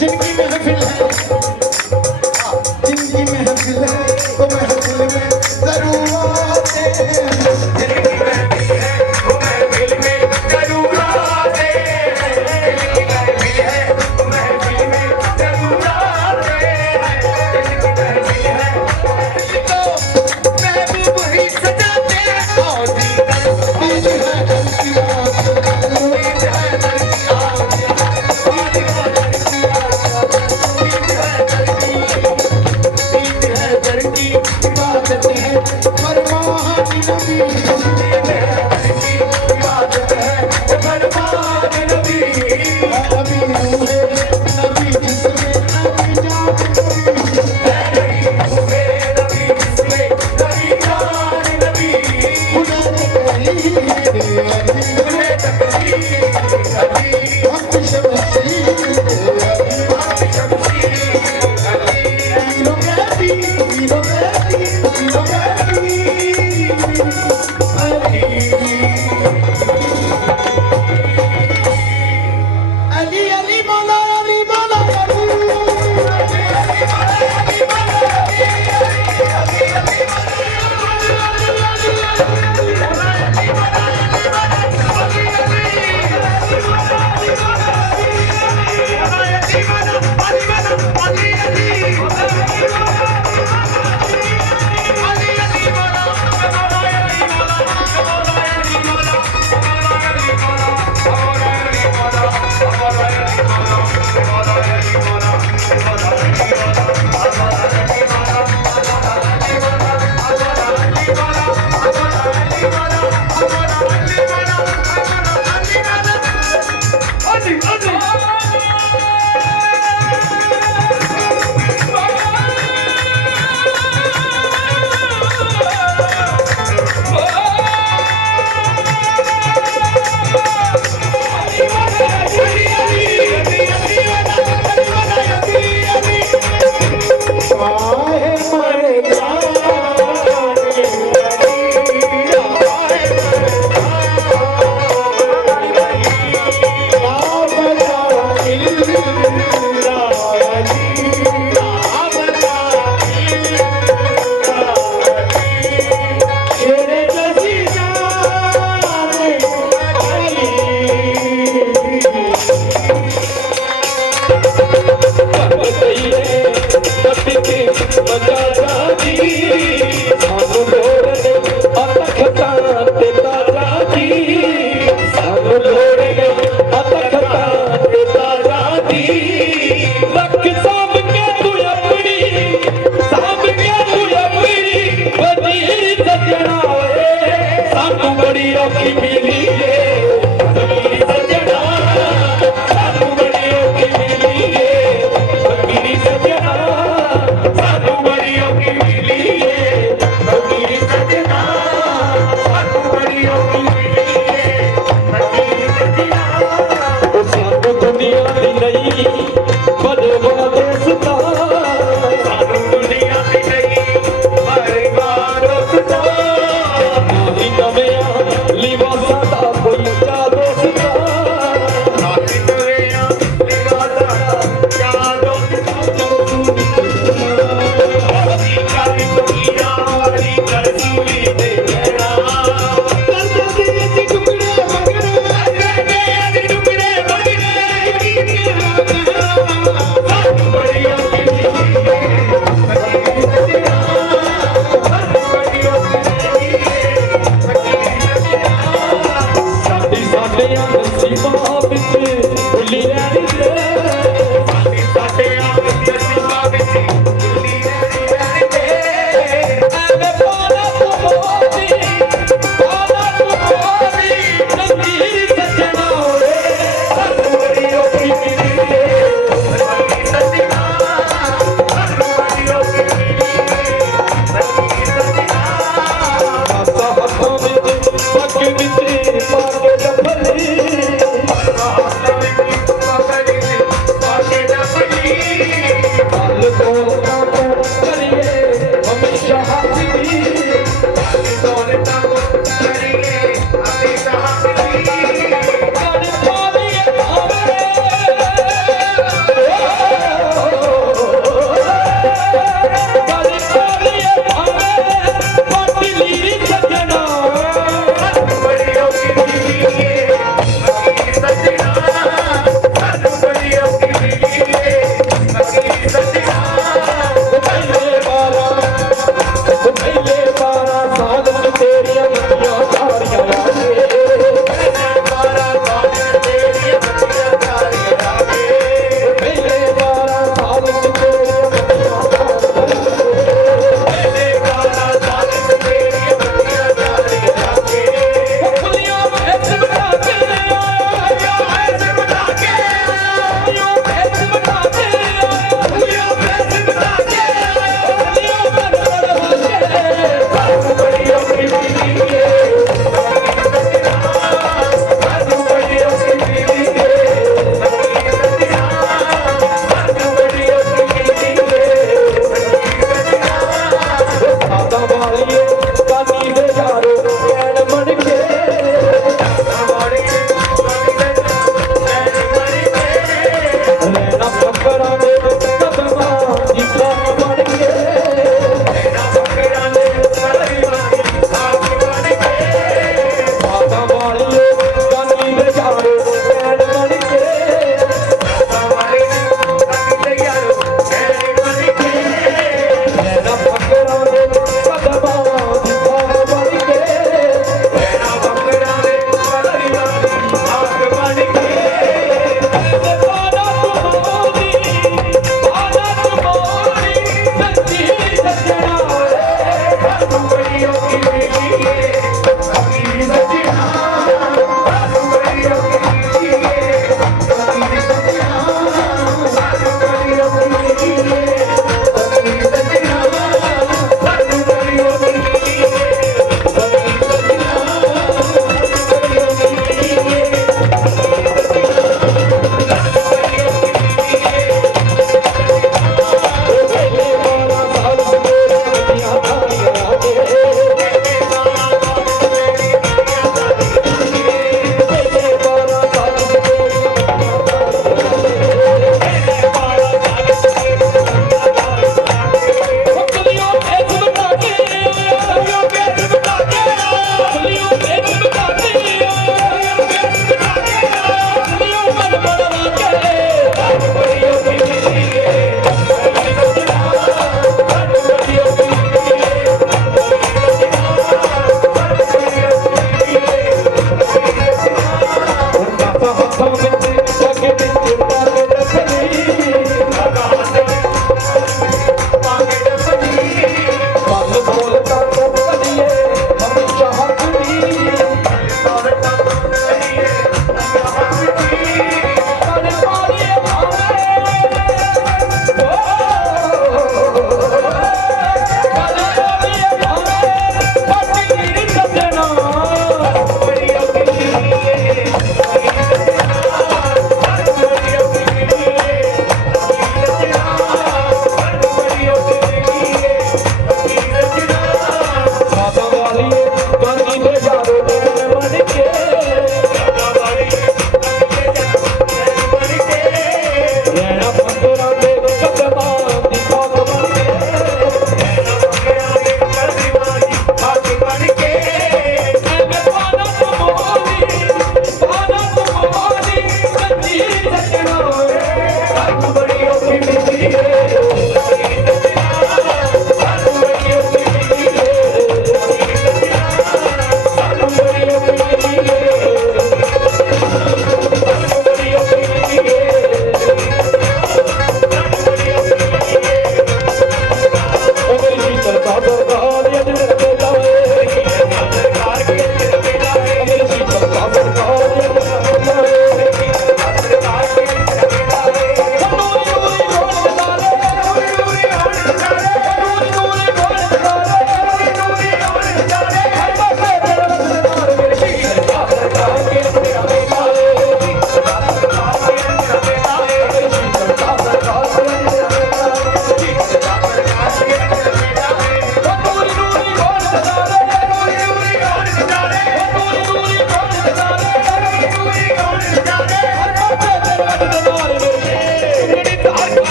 जिनकी महफिल है, जिनकी महफिल है वो महफिल में जरूर आते हैं। जिनकी महफिल है वो महफिल में जरूर आते हैं। जिनकी महफिल है वो महफिल में जरूर आते हैं। जिनकी महफिल है तो महबूब ही सजाते हैं। और बीज है लड़कियां, बीज है लड़कियां, बीज है लड़कियां।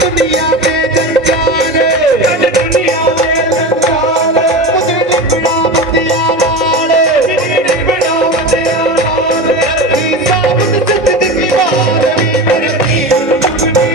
दुनिया में जंजाल बड़ा बंदिया नाल साबत जिंदगी बार भी मेरे पीर जुगनी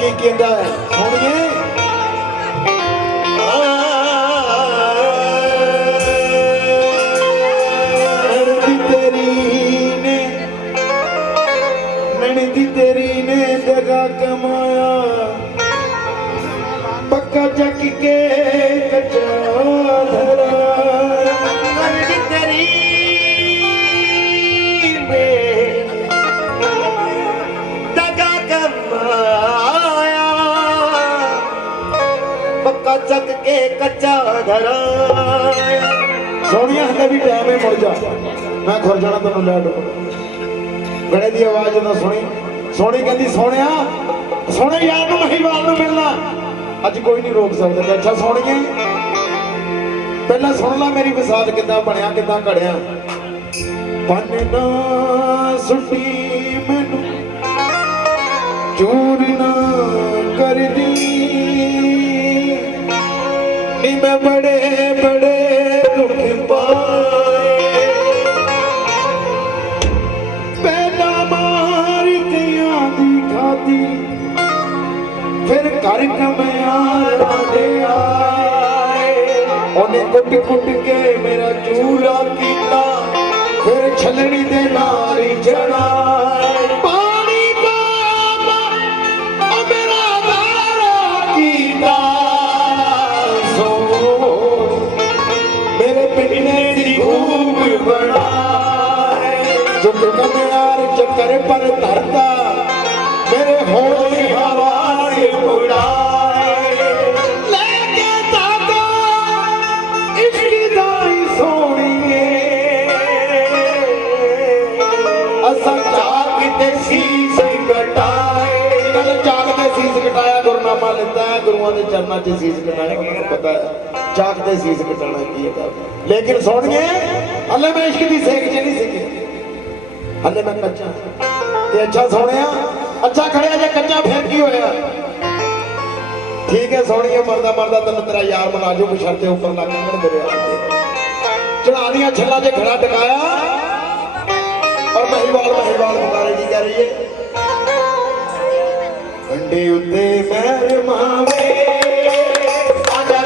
ਕੀ ਕਹਿੰਦਾ ਸੁਣੀਏ नैनी तेरी ने दगा कमाया पक्का चक के कच्चा धरा तेरी दगा कमाया पक्का चक के कच्चा धरा सोनिया हमें भी टाइम है मुड़ जा मैं खुर जाना तेन लै डो गड़े की आवाज जो सुनी सोनी कहती सोने सोने यार महिवाल में मिलना अज कोई नहीं रोक सकता। अच्छा सोनिए पहला सुन ला मेरी विसात किदा बनया किदा घड़िया बनना सुटी मैनू चूर ना कर दी मैं बड़े बड़े दुख पाए पहला मार कया दी खाती फिर घर कमयारा दे आए उन्हें कुट कुट के मेरा चूल्हा कीता फिर छलनी दे नाल ही चढ़ाए पानी का मेरा दारा कीता सो मेरे पिटने दी खूब बनाए जो कमयार करे पर धरता मेरे होश हवा से उड़ाए लेके ताका इसकी दाई सोनिए असा जागते शीश कटाए कल जागते शीश कटाया गुरनामा लेता है गुरुआं दे चरनां च शीश कटाया उन्होंने पता है जागते शीश कटाना की है लेकिन सोनिए हले मैं इश्क दी सेक च नहीं सीखी हले मैं कच्चा ते अच्छा सोनिया अच्छा खड़िया जे कच्चा फिर की होया ठीक है सोनिए मरदा मरदा तन तेरा यार बना जो बशर्ते ऊपर लग कण दे चढ़ा दिया छल्ला जे खड़ा टकाया और महिवाल पुकारे जी कह रही है कंडे उत्ते महर मावे आजा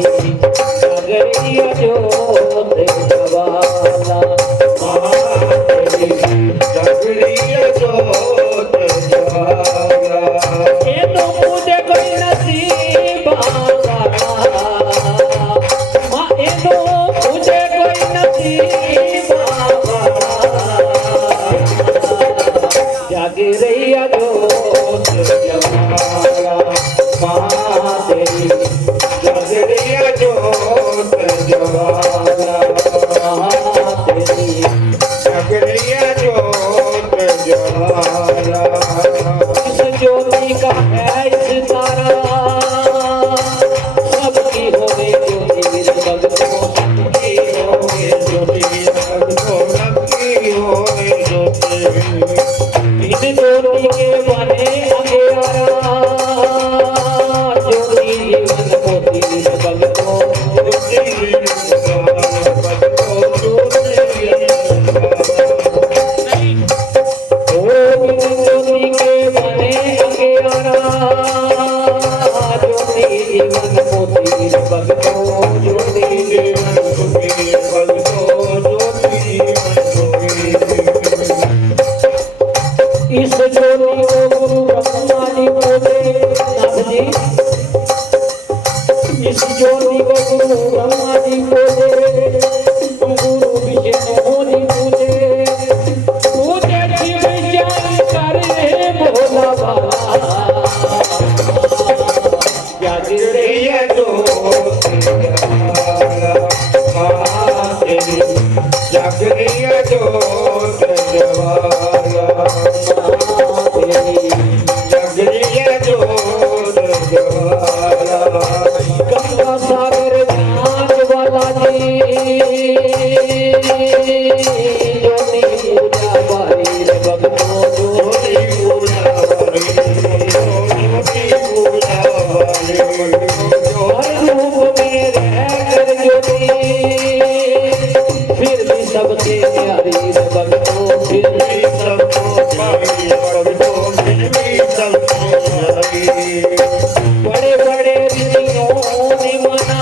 जागरिया जोत जवाला जगरिया जोत जवाला एनो मुझे कोई नसीब माँ एनो मुझे कोई नसीब जागरिया जोत जवाला माँ तेरी जगरिया जोत जवाला तेरी जगरिया जोत जवाला इस ज्योति का है इस तारा सबकी हो गई ज्योति मेरे भक्तों सबकी हो गई ज्योति इन ज्योति के बने अंधेरा ज्योति जीवन मोती मेरे भक्तों ओ इन ज्योति के बने अंधेरा ज्योति जीवन मोती मेरे भक्तों ज्योति जीवन इस ज्योति को गुरु ब्रह्मा जी बोले नाथ जी इस ज्योति को गुरु ब्रह्मा जी बोले गुरु विष्णु जी पूजे पूजे शिव ज्ञान करे भोला बाबा जगरिया जोत जगरिया जोत जवाला जगरिया जोत जवाला गंगा सागर ज्ञान वाला जी ज्योति पूजा वाली रे भक्तों ज्योति हर रूप में रहकर ज्योति फिर भी सबसे प्यारी रे भक्तों फिर भी सबको बड़े बड़े ऋषियों ने माना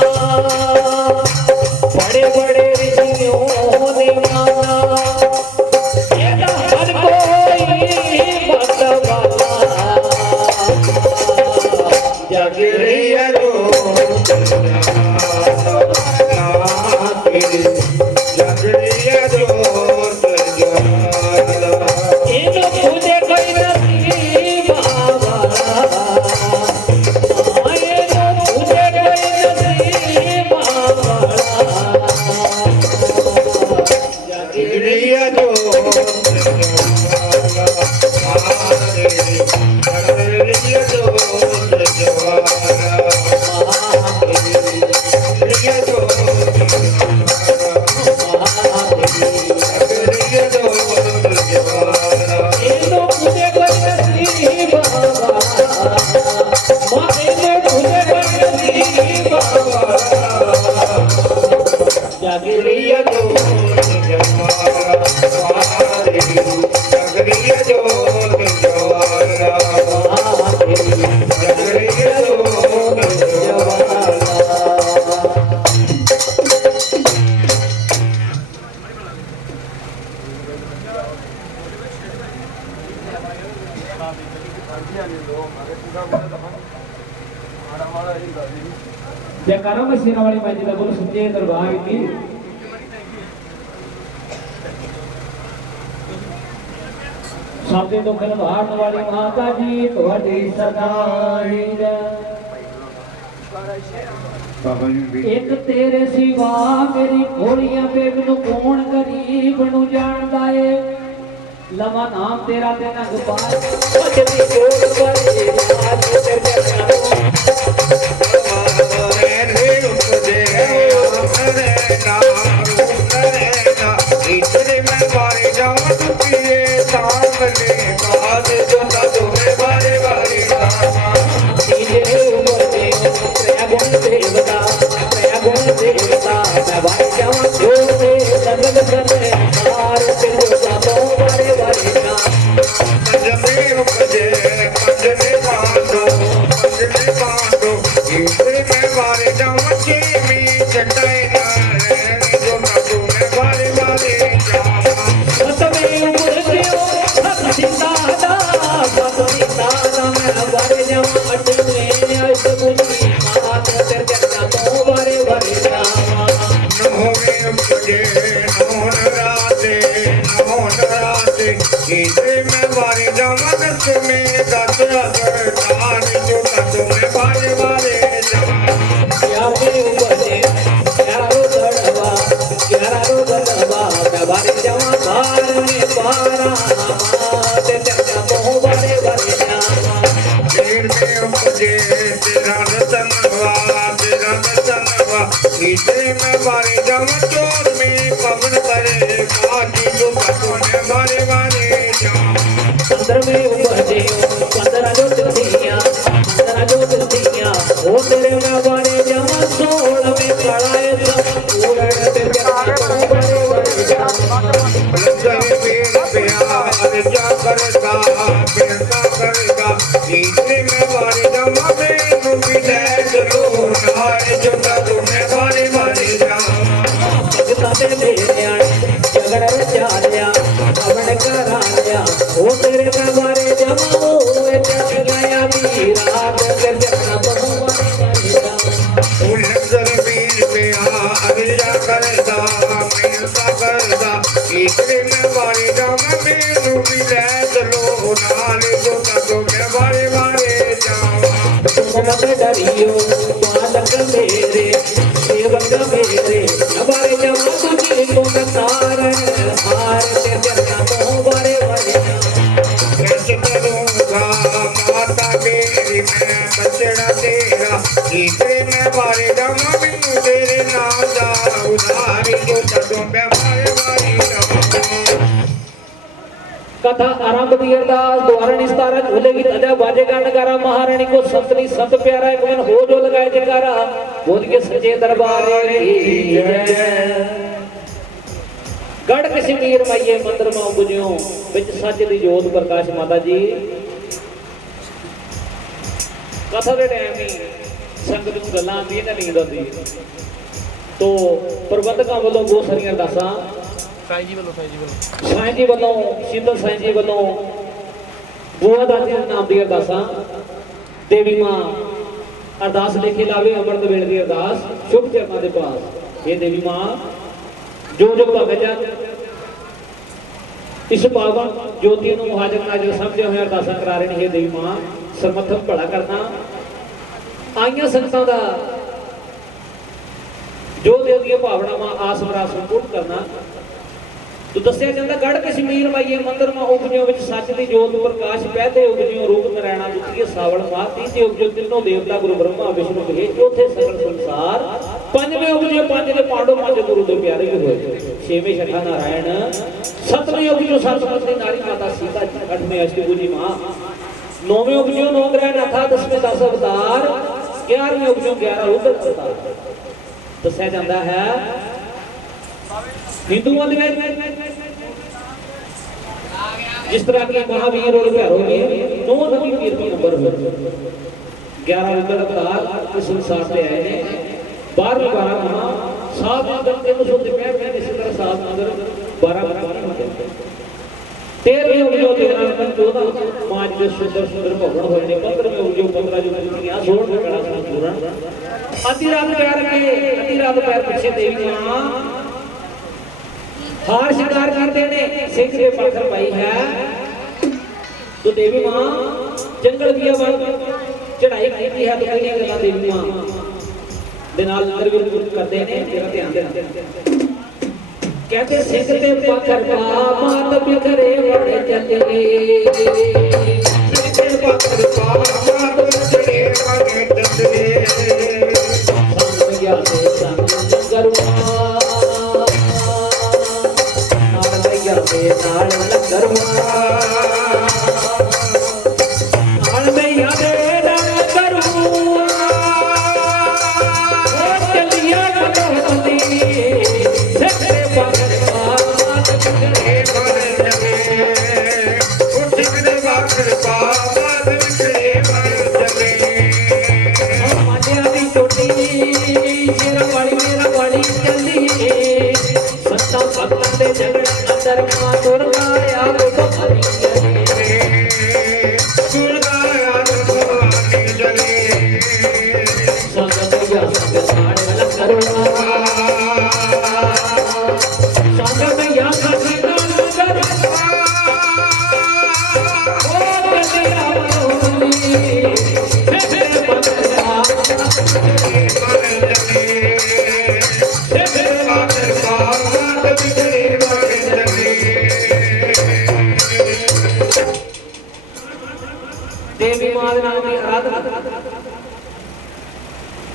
बड़े बड़े ऋषियों ने माना ये तो हर कोई भक्त वाला जगरिया जोत जगरिया जोत जवाला इनो मुझे कोई नसीब इनो मुझे कोई नसीब जगरिया जोत जगरिया जोत जवाला जगरिया जोत जगरिया जोत जवाला इनो मुझे कोई नसीब माँ इनो मुझे कोई नसीब जगरिया जोत जवाला जगरिया जोत जवाला जगरिया जोत जवाला जयकारा में शेरा वाली माई जी का बोलो सच्चे दरबार की सबसे दुख निवारण वाली माता जी ਤੁਹਾਡੀ ਸਰਦਾਰੀ ਇੱਕ ਤੇਰੇ ਸਿਵਾ ਮੇਰੀ ਭੋਲੀਆਂ ਬੇਗ ਨੂੰ ਕੌਣ ਗਰੀਬ ਨੂੰ ਜਾਣਦਾ ਏ ਲਵਾ ਨਾਮ ਤੇਰਾ ਤੇ ਨੰਗ ਪਾਰ ਅਜਲੀ ਜੋੜ ਵਾਲੀ ਰਾਜ ਤੇ ਜਗਨਾ पंजने पांडो उपजे नौन राते इसे मैं बारे जावा दस में दस अगर तार जो तक मैं बारे बारे जावा यावे उपजे यारो धड़वा यारो धड़वा दबारे जमा बार में पारा ते तेरा मोह बारे बारे जावा शेर में उपजे तेरा नतनवा इसे मैं बारे जावा चोर में पवन करे काजी जो तक मैं बारे बारे जावा अंदर में उपजे पंद्रह जो तिथियां ओ तेरे में बारे जमा सोल में कड़ाए सब पूरण ते तेरा मोह बारे बारे जावा लंगर पेड़ प्यार जा करता पैसा करता इसे मैं बारे जावा में तुम मिले चलो नारे जो तक मैं बारे बारे जावा भगता ते मेरे आने जगड़ चालिया अवन कराया ओ तेरे में बारे जमा ओ जग गया मीरा ते तेरा मोह बारे बारे जावा लंगर पेड़ प्यार जा करता पैसा करता इसे मैं बारे जावा में तुम मिले चलो नारे जो तक मैं बारे बारे जावा मत डरियो बालक मेरे सेवक मेरे हमारे जमा तुझे को तार हार ते तेरा मोह बारे बारे कैसे करूँगा माता मेरी मैं बचड़ा तेरा इसे मैं बारे जावा मैनू तेरे नाम दा उधारी जो तक मैं बारे बारे जावा कथा आरंभ दी अरदास द्वारा निस्तारा झूलेगी तजा बाजेगा नगारा महारानी को सतनी सत प्यारा एक मन हो जो लगाए जयकारा बोल के सच्चे दरबार की जय गढ़ कश्मीर माइये मंदिर में बुझियो विच सच दी जोत प्रकाश माता जी कथा दे टाइम ही संगत नूं गल्लां आंदियां ने नींद आंदी तो प्रबंधकां ਵੱਲੋਂ बहुत सारियां अरदासां साईं जी वालों शीतल साईं जी वालों बुआ दादी के नाम दी अरदासां देवी मां अरदास लेके लावे अमृत वेले दी अरदास शुभ चरणां दे पास हे देवी मां जो जो भगत जन इस पावन ज्योति नूं हाजर नाजर समझे हुए अरदासां करा रहे हैं हे देवी मां समर्थन भला करना आईयां संगतां दा जो देव दी भावनावां आस मरास संपूर्ण करना तो दसिया जाता गढ़ कश्मीर माइये मंदिर में उपजियों विच सच दी जोत प्रकाश पहले उपजियों रूप नारायणा द्वितीय सावण माह तीजे उपजियों तीनों देवता गुरु ब्रह्मा विष्णु महेश चौथे सकल संसार पंजवें उपजियों पांच दे पांडव पांच गुरु दे प्यारे हुए छेवें छठा नारायण सतवें उपजियों सतपति नारी माता सीता जी अठवें अष्टभुजी मां नौवें उपजियों नौ ग्रह नाथा दसवें 10 अवतार 11वें उपजियों 11 रुद्र अवतार दसिया जाता है हिंदुओं जिस तरह के महावीर और भैरव में 9 नदी कीर्ति नंबर 11 रुद्र अवतार इस संसार से आए हैं 12 महा 7 नंबर 365 में इसी तरह 7 नंबर 12 होते हैं 13वें उपजो 13 नंबर 14 पांच जो सुंदर भवन होए ने 15वें उपजो 15 जो दुनिया 16 में बड़ा संपूर्ण आधी रात पैर पीछे देवी मां हार शिकार करते ने सिख के पत्थर पाई है तो देवी मां जंगल दिया चढ़ाई की है तो कई गल्लां देवी मां दे नाल निर्विघ्न करते ने तेरा ध्यान देना कहते सिख ते पत्थर पा मात बिखरे बड़े चले सिख ते पत्थर पा मात बिखरे बड़े चले संग या से संग करुणा नाल लंगरवा नाल में यादे लंगरवा चलिया कतौती सिखरे पत्थर पात बिखरे बड़ चले ओ सिखरे पत्थर पात बिखरे बड़ चले माटिया दी चोटी शेरा वाली चली संता भक्तां दे झगड़ा अंदर मां दुर्गा तो भरी दुर्गा तो भरी जले संत या संत साड़ लंगरवा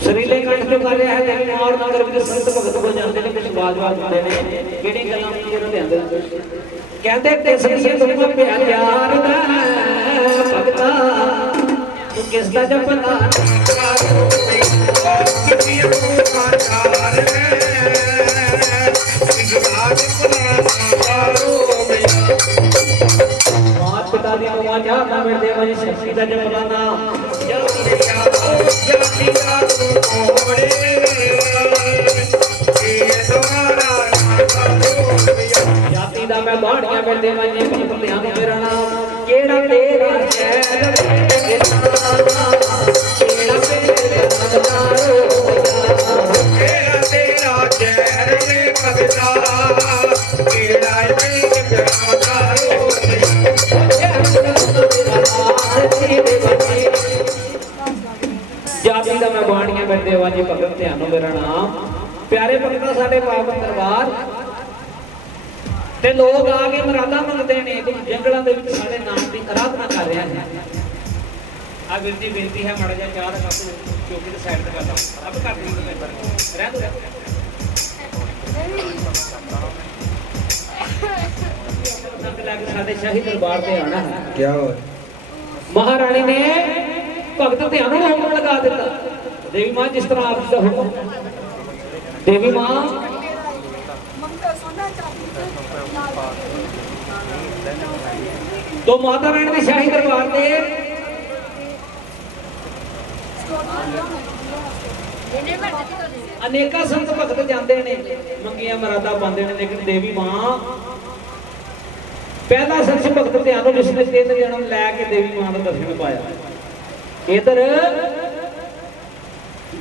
ਸਰੀਲੇ ਕੰਠ ਤੋਂ ਕਰ ਰਿਹਾ ਹੈ ਤੇ ਮਾਰ ਨਗਰ ਵਿੱਚ ਸੰਤ ਭਗਤ ਹੋ ਜਾਂਦੇ ਨੇ ਕੁਝ ਬਾਜ-ਬਾਜ ਹੁੰਦੇ ਨੇ ਕਿਹੜੀ ਗੱਲਾਂ ਨੂੰ ਉਹਨਾਂ ਦੇ ਅੰਦਰ ਕਹਿੰਦੇ ਕਿਸ ਦੀ ਤੁਮ ਪਿਆਰ ਦਾ ਭਗਤਾ ਤੂੰ ਕਿਸ ਦਾ ਜਪਦਾ ਮਾਤ ਪਿਤਾ ਦੀ ਆਵਾਜ਼ਾਂ ਨਾ ਮਿਲਦੇ ਵਜੇ ਸ਼ਕਤੀ ਦਾ ਜਪਦਾ ਨਾਮ ਜਾਤੀ ਦਾ ਮੈਂ ਬਾਣੀਆਂ ਮਿਲਦੇ ਵਜੇ ਭਗਤਿਆਂ ਨੂੰ ਮੇਰਾ ਨਾਮ ਕਿਹੜਾ ਤੇਰਾ ਸ਼ਹਿਰ ਕਿਹੜਾ ਤੇਰਾ ਸ਼ਹਿਰ ਦੇ ਭਗਤਾ ਕਿਹੜਾ ਜਾਤੀ ਦਾ ਮੈਂ ਬਾਣੀਆਂ ਮਿਲਦੇ ਵਜੇ ਭਗਤ ਧਿਆਨੋ ਮੇਰਾ ਨਾਮ ਪਿਆਰੇ ਭਗਤਾਂ ਸਾਡੇ ਪਾਵਨ ਦਰਬਾਰ ਤੇ ਲੋਕ ਆ ਕੇ ਮਰਾਦਾ ਮੰਗਦੇ ਨੇ ਜੰਗਲਾਂ ਦੇ ਵਿੱਚ ਸਾਡੇ ਨਾਮ ਦੀ ਆਰਾਧਨਾ ਕਰ ਰਿਹਾ ਹੈ ਆ ਵੀਰ ਜੀ ਬੇਨਤੀ ਹੈ ਮਾੜਾ ਜਿਹਾ ਚਾਹ ਦਾ ਕੱਪ ਚੌਕੀ ਦੇ ਸਾਈਡ ਤੇ ਕਰਦਾ ਅਬ ਕਰ ਦਿੰਦੇ ਮੈਂਬਰ ਰਹਿ ਦੋ ਸੰਗ ਲੱਗ ਸਾਡੇ ਸ਼ਾਹੀ ਦਰਬਾਰ ਤੇ ਆਣਾ ਹੈ ਕੀ ਹੋਇਆ ਮਹਾਰਾਣੀ ਨੇ ਭਗਤ ਧਿਆਨ ਨੂੰ ਹੁਕਮ ਲਗਾ ਦਿੱਤਾ ਦੇਵੀ ਮਾਂ ਜਿਸ ਤਰ੍ਹਾਂ ਆਪ ਦਾ ਹੁਕਮ ਦੇਵੀ ਮਾਂ तो माता रानी के शाही दरबार से अनेका संत भगत जाते ने मंगिया मरादा पाते ने लेकिन देवी मां पहला सच भगत ध्यान जिसने 3 जन्म लैके देवी मां का दर्शन पाया इधर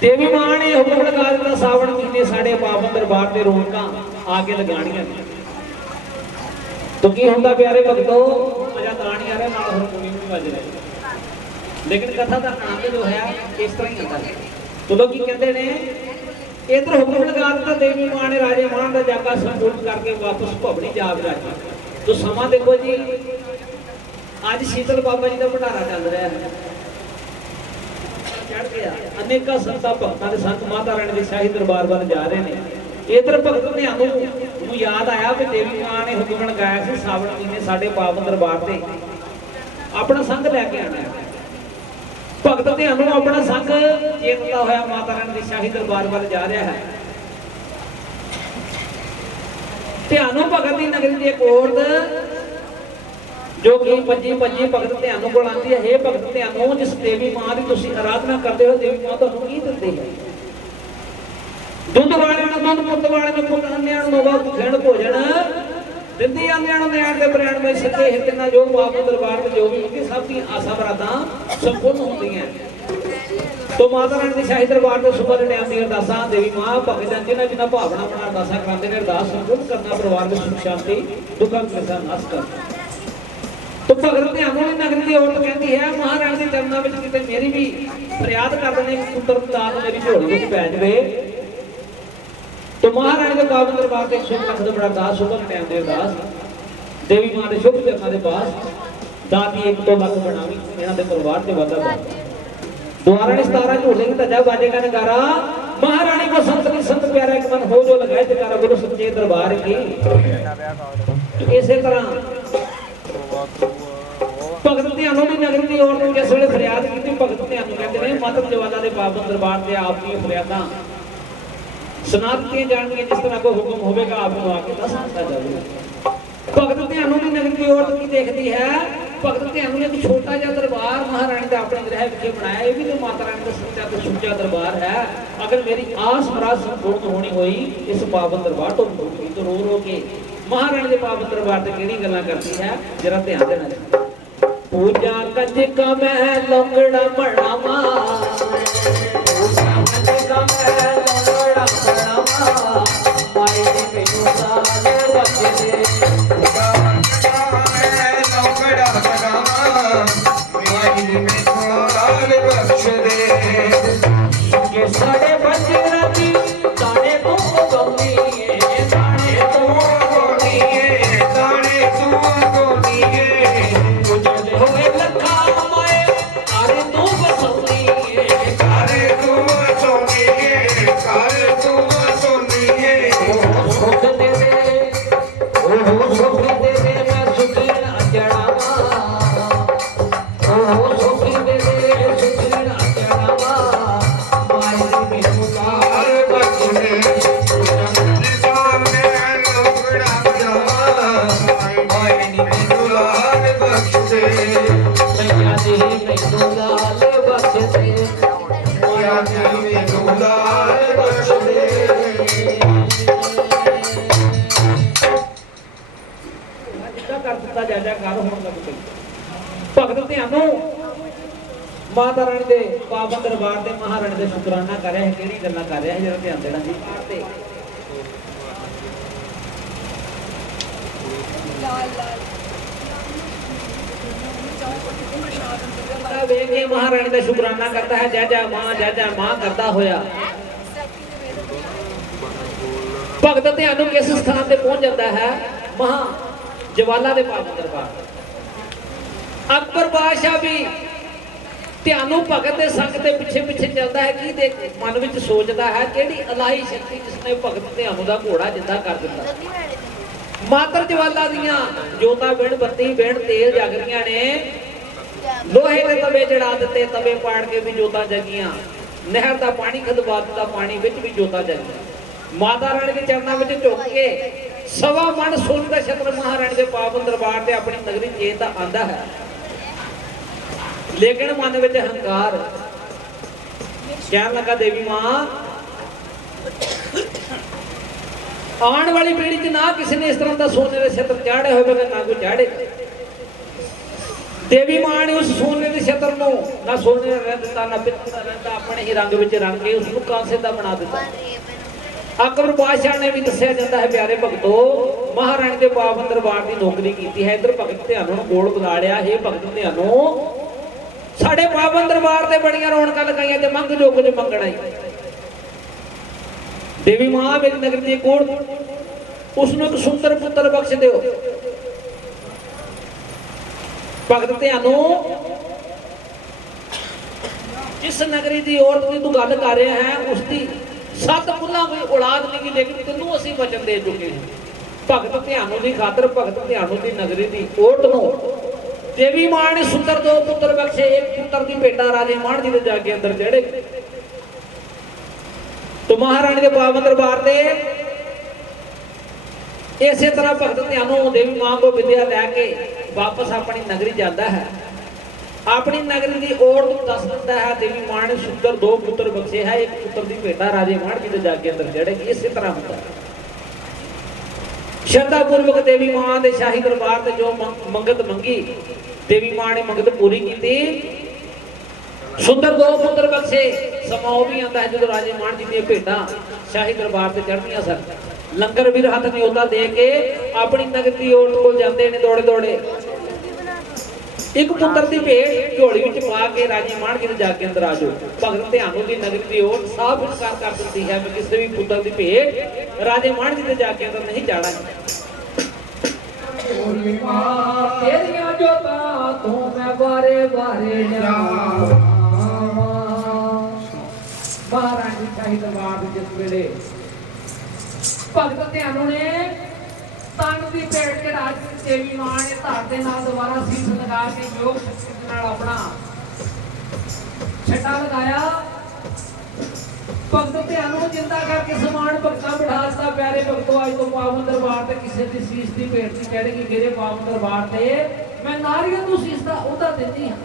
देवी मां ने हुक्म लगा दिता सावन महीने साढ़े पावन दरबार से रौनकां आके लगानियां तो की होंदा प्यारे भगतों मजा ਤਾਂ नहीं आ रहा नाल हारमोनियम भी बज रहा लेकिन कथा का आनंद जो है इस तरह ही आता है तो लोग की कहते ने इधर हुक्म लगा दिता देवी मां ने राजे मान का जागा संपूर्ण करके वापस भवनी जाग राजी तो समा देखो जी आज शीतल बाबा जी का भंडारा चल रहा है चढ़ गया अनेका संतां भगतां दे संत माता रानी दे शाही दरबार वाल जा रहे हैं इधर भगत ध्यानों ਨੂੰ याद आया कि देवी मां ने हुक्म लगाया ਸੀ ਸਾਵਣ ਮਹੀਨੇ ਸਾਡੇ ਪਾਵਨ ਦਰਬਾਰ ਤੇ ਆਪਣਾ ਸੰਗ ਲੈ ਕੇ ਆਣਾ ਭਗਤ ਧਿਆਨ ਨੂੰ ਆਪਣਾ ਸੰਗ ਚੇਤਦਾ ਹੋਇਆ ਮਾਤਾ ਰਾਣੀ ਦੇ ਸ਼ਾਹੀ ਦਰਬਾਰ ਵੱਲ ਜਾ ਰਿਹਾ ਹੈ ਧਿਆਨੋਂ ਭਗਤ ਦੀ ਨਗਰੀ ਦੀ ਇੱਕ ਔਰਤ ਜੋ ਕਿ ਪੰਜੀ ਭਗਤ ਧਿਆਨ ਕੋਲ ਆਂਦੀ ਹੈ हे ਭਗਤ ਧਿਆਨੋਂ ਜਿਸ ਦੇਵੀ ਮਾਂ ਦੀ ਤੁਸੀਂ ਆਰਾਧਨਾ ਕਰਦੇ ਹੋ ਦੇਵੀ ਮਾਂ ਤੁਹਾਨੂੰ ਕੀ ਦਿੰਦੀ ਹੈ ਦੁੱਧ ਵਾਲਿਆਂ ਨੂੰ ਦੁੱਧ ਪੁੱਤ ਵਾਲਿਆਂ ਨੂੰ ਪੁੱਤ ਅੰਨਿਆਂ ਨੂੰ ਨੋਵਾ ਖੇੜ ਭੋਜਨ ਦਿੰਦੀ ਆਂਦਿਆਂ ਨੂੰ ਨਿਆਣ ਦੇ ਪ੍ਰਾਣ ਵਿੱਚ ਸੱਚੇ ਹਿਰਦੇ ਨਾਲ ਜੋ ਬਾਬੂ ਦਰਬਾਰ ਵਿੱਚ ਜੋ ਵੀ ਕਿ ਸਭ ਦੀਆਂ ਆਸਾਂ ਮਰਾਦਾਂ ਸੰਪੂਰਨ ਹੁੰਦੀਆਂ तो माता रानी के शाही दरबार में सुबह के टाइम दी अरदासां देवी मां भगत जिन्हां जिन्हां भावना बना अरदासां करांदे ने अरदास संपूर्ण करना परिवार में सुख शांति दुखा क्लेशां नाश कर तो भगत ध्यान वाली नगरी की औरत कहती है महारानी के चरणों में किते मेरी भी फरियाद कर देने पुत्र दान मेरी झोली में पै जाए तो महारानी के पावन दरबार से 100 लख का बड़ा दास सुबह के टाइम दे अरदास देवी मां ने शुभ चरणों के पास दाती 1-2 लाख बनावी इन्हां दे परिवार से वादा बा द्वारा ने 17 झूले की तजा बाजे का नगारा महारानी को संत प्यारा एक मन हो जो लगाए जयकारा बोलो सच्चे दरबार की इसी तरह भगत ध्यानों की नगरी की औरत ने जिस वेले फरियाद की भगत ध्यान कहते हैं माता जवाला के पावन दरबार से आप दी फरियादां सुना दित्तियां जाणगियां जिस तरह कोई हुक्म होवेगा आप नूं आके दस दित्ता जावेगा भगत ध्यानों की नगरी की औरत की देखती है भगत ध्यान ने एक छोटा जिहा दरबार महारानी का अपने गृह विखे बनाया ये भी तो माता रानी का सच्चा तो सुच्चा दरबार है अगर मेरी आस मराद संपूर्ण होनी हुई इस पावन दरबार तो होगी तो रो रो के महारानी के पावन दरबार से किहड़ी गल्लां करती है जरा ध्यान देना पूजा कज का मैं लंगड़ा मड़ावा पूजा कज का मैं लंगड़ा मड़ावा माई ने मैनू साले बच दे साढ़े बज राती ताने तू गोनी है ताने तू गोनी है ताने तू गोनी है मुझे होए लखा माए अरे तू बसौनी ਧਿਆਨੋ ਮਾਤਾ ਰਾਣੀ ਦੇ ਪਾਵਨ ਦਰਬਾਰ ਦੇ ਮਹਾਰਾਣੀ ਦੇ ਸ਼ੁਕਰਾਨਾ ਕਰ ਰਿਹਾ ਹੈ। ਕਿਹੜੀ ਗੱਲਾਂ ਕਰ ਰਿਹਾ ਹੈ ਜਰਾ ਧਿਆਨ ਦੇਣਾ ਜੀ। ਤੇ ਵੇਖ ਕੇ ਮਹਾਰਾਣੀ ਦਾ ਸ਼ੁਕਰਾਨਾ ਕਰਦਾ ਹੈ। ਜੈ ਜੈ ਮਾਂ ਕਰਦਾ ਹੋਇਆ ਭਗਤ ਧਿਆਨੋਂ ਕਿਸ ਸਥਾਨ ਤੇ ਪਹੁੰਚ ਜਾਂਦਾ ਹੈ? ਮਹਾ ਜਵਾਲਾ ਦੇ ਪਾਵਨ ਦਰਬਾਰ। ਅਕਬਰ ਬਾਦਸ਼ਾਹ ਵੀ ਧਿਆਨੋਂ ਭਗਤ ਦੇ ਸੰਗ ਦੇ ਪਿੱਛੇ ਪਿੱਛੇ ਚੱਲਦਾ ਹੈ। ਕੀ ਦੇ ਮਨ ਵਿੱਚ ਸੋਚਦਾ ਹੈ ਕਿਹੜੀ ਇਲਾਹੀ ਸ਼ਕਤੀ ਜਿਸਨੇ ਭਗਤ ਧਿਆਨੋਂ ਦਾ ਘੋੜਾ ਜਿੱਦਾਂ ਕਰ ਦਿੱਤਾ। ਮਾਤਰ ਜਵਾਲਾ ਦੀਆਂ ਜੋਤਾਂ ਬਿਨ ਬੱਤੀ ਬਿਨ ਤੇਲ ਜਗ ਰਹੀਆਂ ਨੇ। ਲੋਹੇ ਦੇ ਤਵੇ ਜੜਾ ਦਿੱਤੇ, ਤਵੇ ਪਾੜ ਕੇ ਵੀ ਜੋਤਾਂ ਜਗੀਆਂ। ਨਹਿਰ ਦਾ ਪਾਣੀ ਖਦਵਾ ਦਿੱਤਾ, ਪਾਣੀ ਵਿੱਚ ਵੀ ਜੋਤਾਂ ਜਗੀਆਂ। ਮਾਤਾ ਰਾਣੀ ਦੇ ਚਰਨਾਂ ਵਿੱਚ ਝੁਕ ਕੇ ਸਵਾ ਮਣ ਸੋਨੇ ਦਾ ਛਤਰ ਮਹਾਰਾਣੀ ਦੇ ਪਾਵਨ ਦਰਬਾਰ ਤੇ ਆਪਣੀ ਨਗਰੀ ਚੇਤ ਆਂਦਾ ਹੈ। ਲੇਕਿਨ ਮਨ ਵਿੱਚ ਹੰਕਾਰ ਕਹਿਣ ਲੱਗਾ, ਦੇਵੀ ਮਾਂ ਆਉਣ ਵਾਲੀ ਪੀੜ੍ਹੀ 'ਚ ਨਾ ਕਿਸੇ ਨੇ ਇਸ ਤਰ੍ਹਾਂ ਦਾ ਸੋਨੇ ਦੇ ਛਤਰ ਚਾੜਿਆ ਹੋਵੇਗਾ, ਨਾ ਕੋਈ ਚਾੜੇ। ਦੇਵੀ ਮਾਂ ਨੇ ਉਸ ਸੋਨੇ ਦੇ ਛਤਰ ਨੂੰ ਨਾ ਸੋਨੇ ਦਾ ਰਹਿ ਦਿੱਤਾ, ਨਾ ਪਿੱਤਲ ਦਾ ਰਹਿੰਦਾ, ਆਪਣੇ ਹੀ ਰੰਗ ਵਿੱਚ ਰੰਗ ਕੇ ਉਸ ਨੂੰ ਕਾਂਸੇ ਦਾ ਬਣਾ ਦਿੱਤਾ। ਅਕਬਰ ਬਾਦਸ਼ਾਹ ਨੇ ਵੀ ਦੱਸਿਆ ਜਾਂਦਾ ਹੈ, ਪਿਆਰੇ ਭਗਤੋ ਮਹਾਰਾਣੀ ਦੇ ਪਾਵਨ ਦਰਬਾਰ ਦੀ ਨੌਕਰੀ ਕੀਤੀ ਹੈ। ਇੱਧਰ ਭਗਤ ਧਿਆਨੋਂ ਨੂੰ ਕੋਲ ਬੁਲਾ ਲਿਆ। ਇਹ ਭਗਤ ਧਿਆਨੋਂ ਸਾਡੇ ਪਾਵਨ ਦਰਬਾਰ ਤੇ ਬੜੀਆਂ ਰੌਣਕਾਂ ਲਗਾਈਆਂ ਤੇ ਮੰਗ ਜੋ ਕੁਝ ਮੰਗਣਾ ਹੀ। ਦੇਵੀ ਮਾਂ ਮੇਰੀ ਨਗਰੀ ਦੀ ਕੋਲ ਉਸ ਨੂੰ ਇੱਕ ਸੁੰਦਰ ਪੁੱਤਰ ਬਖਸ਼ ਦਿਓ। ਭਗਤ ਧਿਆਨੋਂ ਜਿਸ ਨਗਰੀ ਦੀ ਔਰਤ ਦੀ ਤੂੰ ਗੱਲ ਕਰ ਰਿਹਾ ਹੈ ਉਸ ਦੀ 7 ਪੁੱਲਾਂ ਕੋਈ ਔਲਾਦ ਨਹੀਂ, ਲੇਕਿਨ ਤੈਨੂੰ ਅਸੀਂ ਵਚਨ ਦੇ ਚੁੱਕੇ ਹਾਂ। ਭਗਤ ਧਿਆਨੋਂ ਦੀ ਖਾਤਰ ਭਗਤ ਧਿਆਨੋਂ ਦੀ ਨਗਰੀ ਦੀ ਔਰਤ ਨੂੰ ਦੇਵੀ ਮਾਂ ਨੇ ਸੁੰਦਰ 2 ਪੁੱਤਰ ਬਖਸ਼ੇ। ਇੱਕ ਪੁੱਤਰ ਦੀ ਭੇਟਾ ਰਾਜੇ ਮਾਣ ਜੀ ਦੇ ਜਾ ਕੇ ਅੰਦਰ ਚੜੇ ਤੇ ਮਹਾਰਾਣੀ ਦੇ ਪਾਵਨ ਦਰਬਾਰ ਤੇ ਇਸੇ ਤਰ੍ਹਾਂ ਭਗਤ ਧਿਆਨੋਂ ਦੇਵੀ ਮਾਂ ਕੋ ਵਿਦਿਆ ਲੈ ਕੇ ਵਾਪਸ ਆਪਣੀ ਨਗਰੀ ਜਾਂਦਾ ਹੈ। ਆਪਣੀ ਨਗਰੀ ਦੀ ਔਰਤ ਨੂੰ ਦੱਸ ਦਿੰਦਾ ਹੈ ਦੇਵੀ ਮਾਂ ਨੇ ਸੁੰਦਰ 2 ਪੁੱਤਰ ਬਖਸ਼ੇ ਹੈ। ਇੱਕ ਪੁੱਤਰ ਦੀ ਭੇਟਾ ਰਾਜੇ ਮਾਣ ਜੀ ਦੇ ਜਾ ਕੇ ਅੰਦਰ ਚੜੇਗੀ। ਇਸੇ ਤਰ੍ਹਾਂ ਹੁੰਦਾ ਸ਼ਰਧਾ ਪੂਰਵਕ ਦੇਵੀ ਮਾਂ ਦੇ ਸ਼ਾਹੀ ਦਰਬਾਰ ਤੇ ਜੋ ਮੰਗਤ ਮੰਗੀ ਦੇਵੀ ਮਾਂ ਨੇ ਮੰਗਤ ਪੂਰੀ ਕੀਤੀ। ਸੁੰਦਰ 2 ਪੁੱਤਰ ਬਖਸ਼ੇ। ਸਮਾਂ ਉਹ ਵੀ ਆਉਂਦਾ ਹੈ ਜਦੋਂ ਰਾਜੇ ਮਾਣ ਜੀ ਦੀਆਂ ਭੇਟਾਂ ਸ਼ਾਹੀ ਦਰਬਾਰ ਤੇ ਚੜ੍ਹਦੀਆਂ ਸਨ। ਲੰਗਰ ਵੀਰ ਹੱਥ ਨਿਉਤਾ ਦੇ ਕੇ ਆਪਣੀ ਨਗਰੀ ਦੀ ਔਰਤ ਕੋਲ ਜਾਂਦੇ ਨੇ ਦੌੜੇ ਦੌੜੇ। ਇੱਕ ਪੁੱਤਰ ਦੀ ਭੇਟ ਝੋਲੀ ਵਿੱਚ ਪਾ ਕੇ ਰਾਜੇ ਮਾਣ ਜੀ ਦੇ ਜਾ ਕੇ ਅੰਦਰ ਆ ਜਾਓ। ਭਗਤ ਧਿਆਨੋਂ ਦੀ ਨਗਰੀ ਦੀ ਔਰਤ ਸਾਫ਼ ਇਨਕਾਰ ਕਰ ਦਿੰਦੀ ਹੈ ਕਿ ਕਿਸੇ ਵੀ ਪੁੱਤਰ ਦੀ ਭੇਟ ਰਾਜੇ ਮਾਣ ਜੀ ਦੇ ਜਾ ਕੇ ਅੰਦਰ ਨਹੀਂ ਜਾਣਾ। ਤੇਰੀਆਂ ਜੋਤਾਂ ਤੂੰ ਮੈਂ ਬਾਰੇ ਬਾਰੇ ਜਾਵਾਂ। ਮਹਾਰਾਣੀ ਸ਼ਾਹੀ ਦਰਬਾਰ ਦੇ ਜਿਸ ਵੇਲੇ ਭਗਤ ਧਿਆਨੋਂ ਨੇ ਤਨ ਦੀ ਭੇਟ ਕੇ ਰਾਜ ਦੇਵੀ ਮਾਂ ਨੇ ਧੜ ਦੇ ਨਾਲ ਦੁਬਾਰਾ ਸੀਸ ਲਗਾ ਕੇ ਯੋਗ ਸ਼ਕਤੀ ਦੇ ਨਾਲ ਆਪਣਾ ਛੱਟਾ ਲਗਾਇਆ। ਭਗਤ ਧਿਆਨੋਂ ਜਿੰਦਾ ਕਰਕੇ ਸਮਾਨ ਭਗਤਾਂ ਬਿਠਾਤਾ। ਪਿਆਰੇ ਭਗਤੋ ਅੱਜ ਤੋਂ ਪਾਵਨ ਦਰਬਾਰ ਤੇ ਕਿਸੇ ਦੀ ਸੀਸ ਦੀ ਭੇਟ ਨਹੀਂ ਚੜੇਗੀ। ਮੇਰੇ ਪਾਵਨ ਦਰਬਾਰ ਤੇ ਮੈਂ ਨਾਰੀਆਂ ਨੂੰ ਸੀਸ ਦਾ ਉਹਦਾ ਦਿੰਦੀ ਹਾਂ।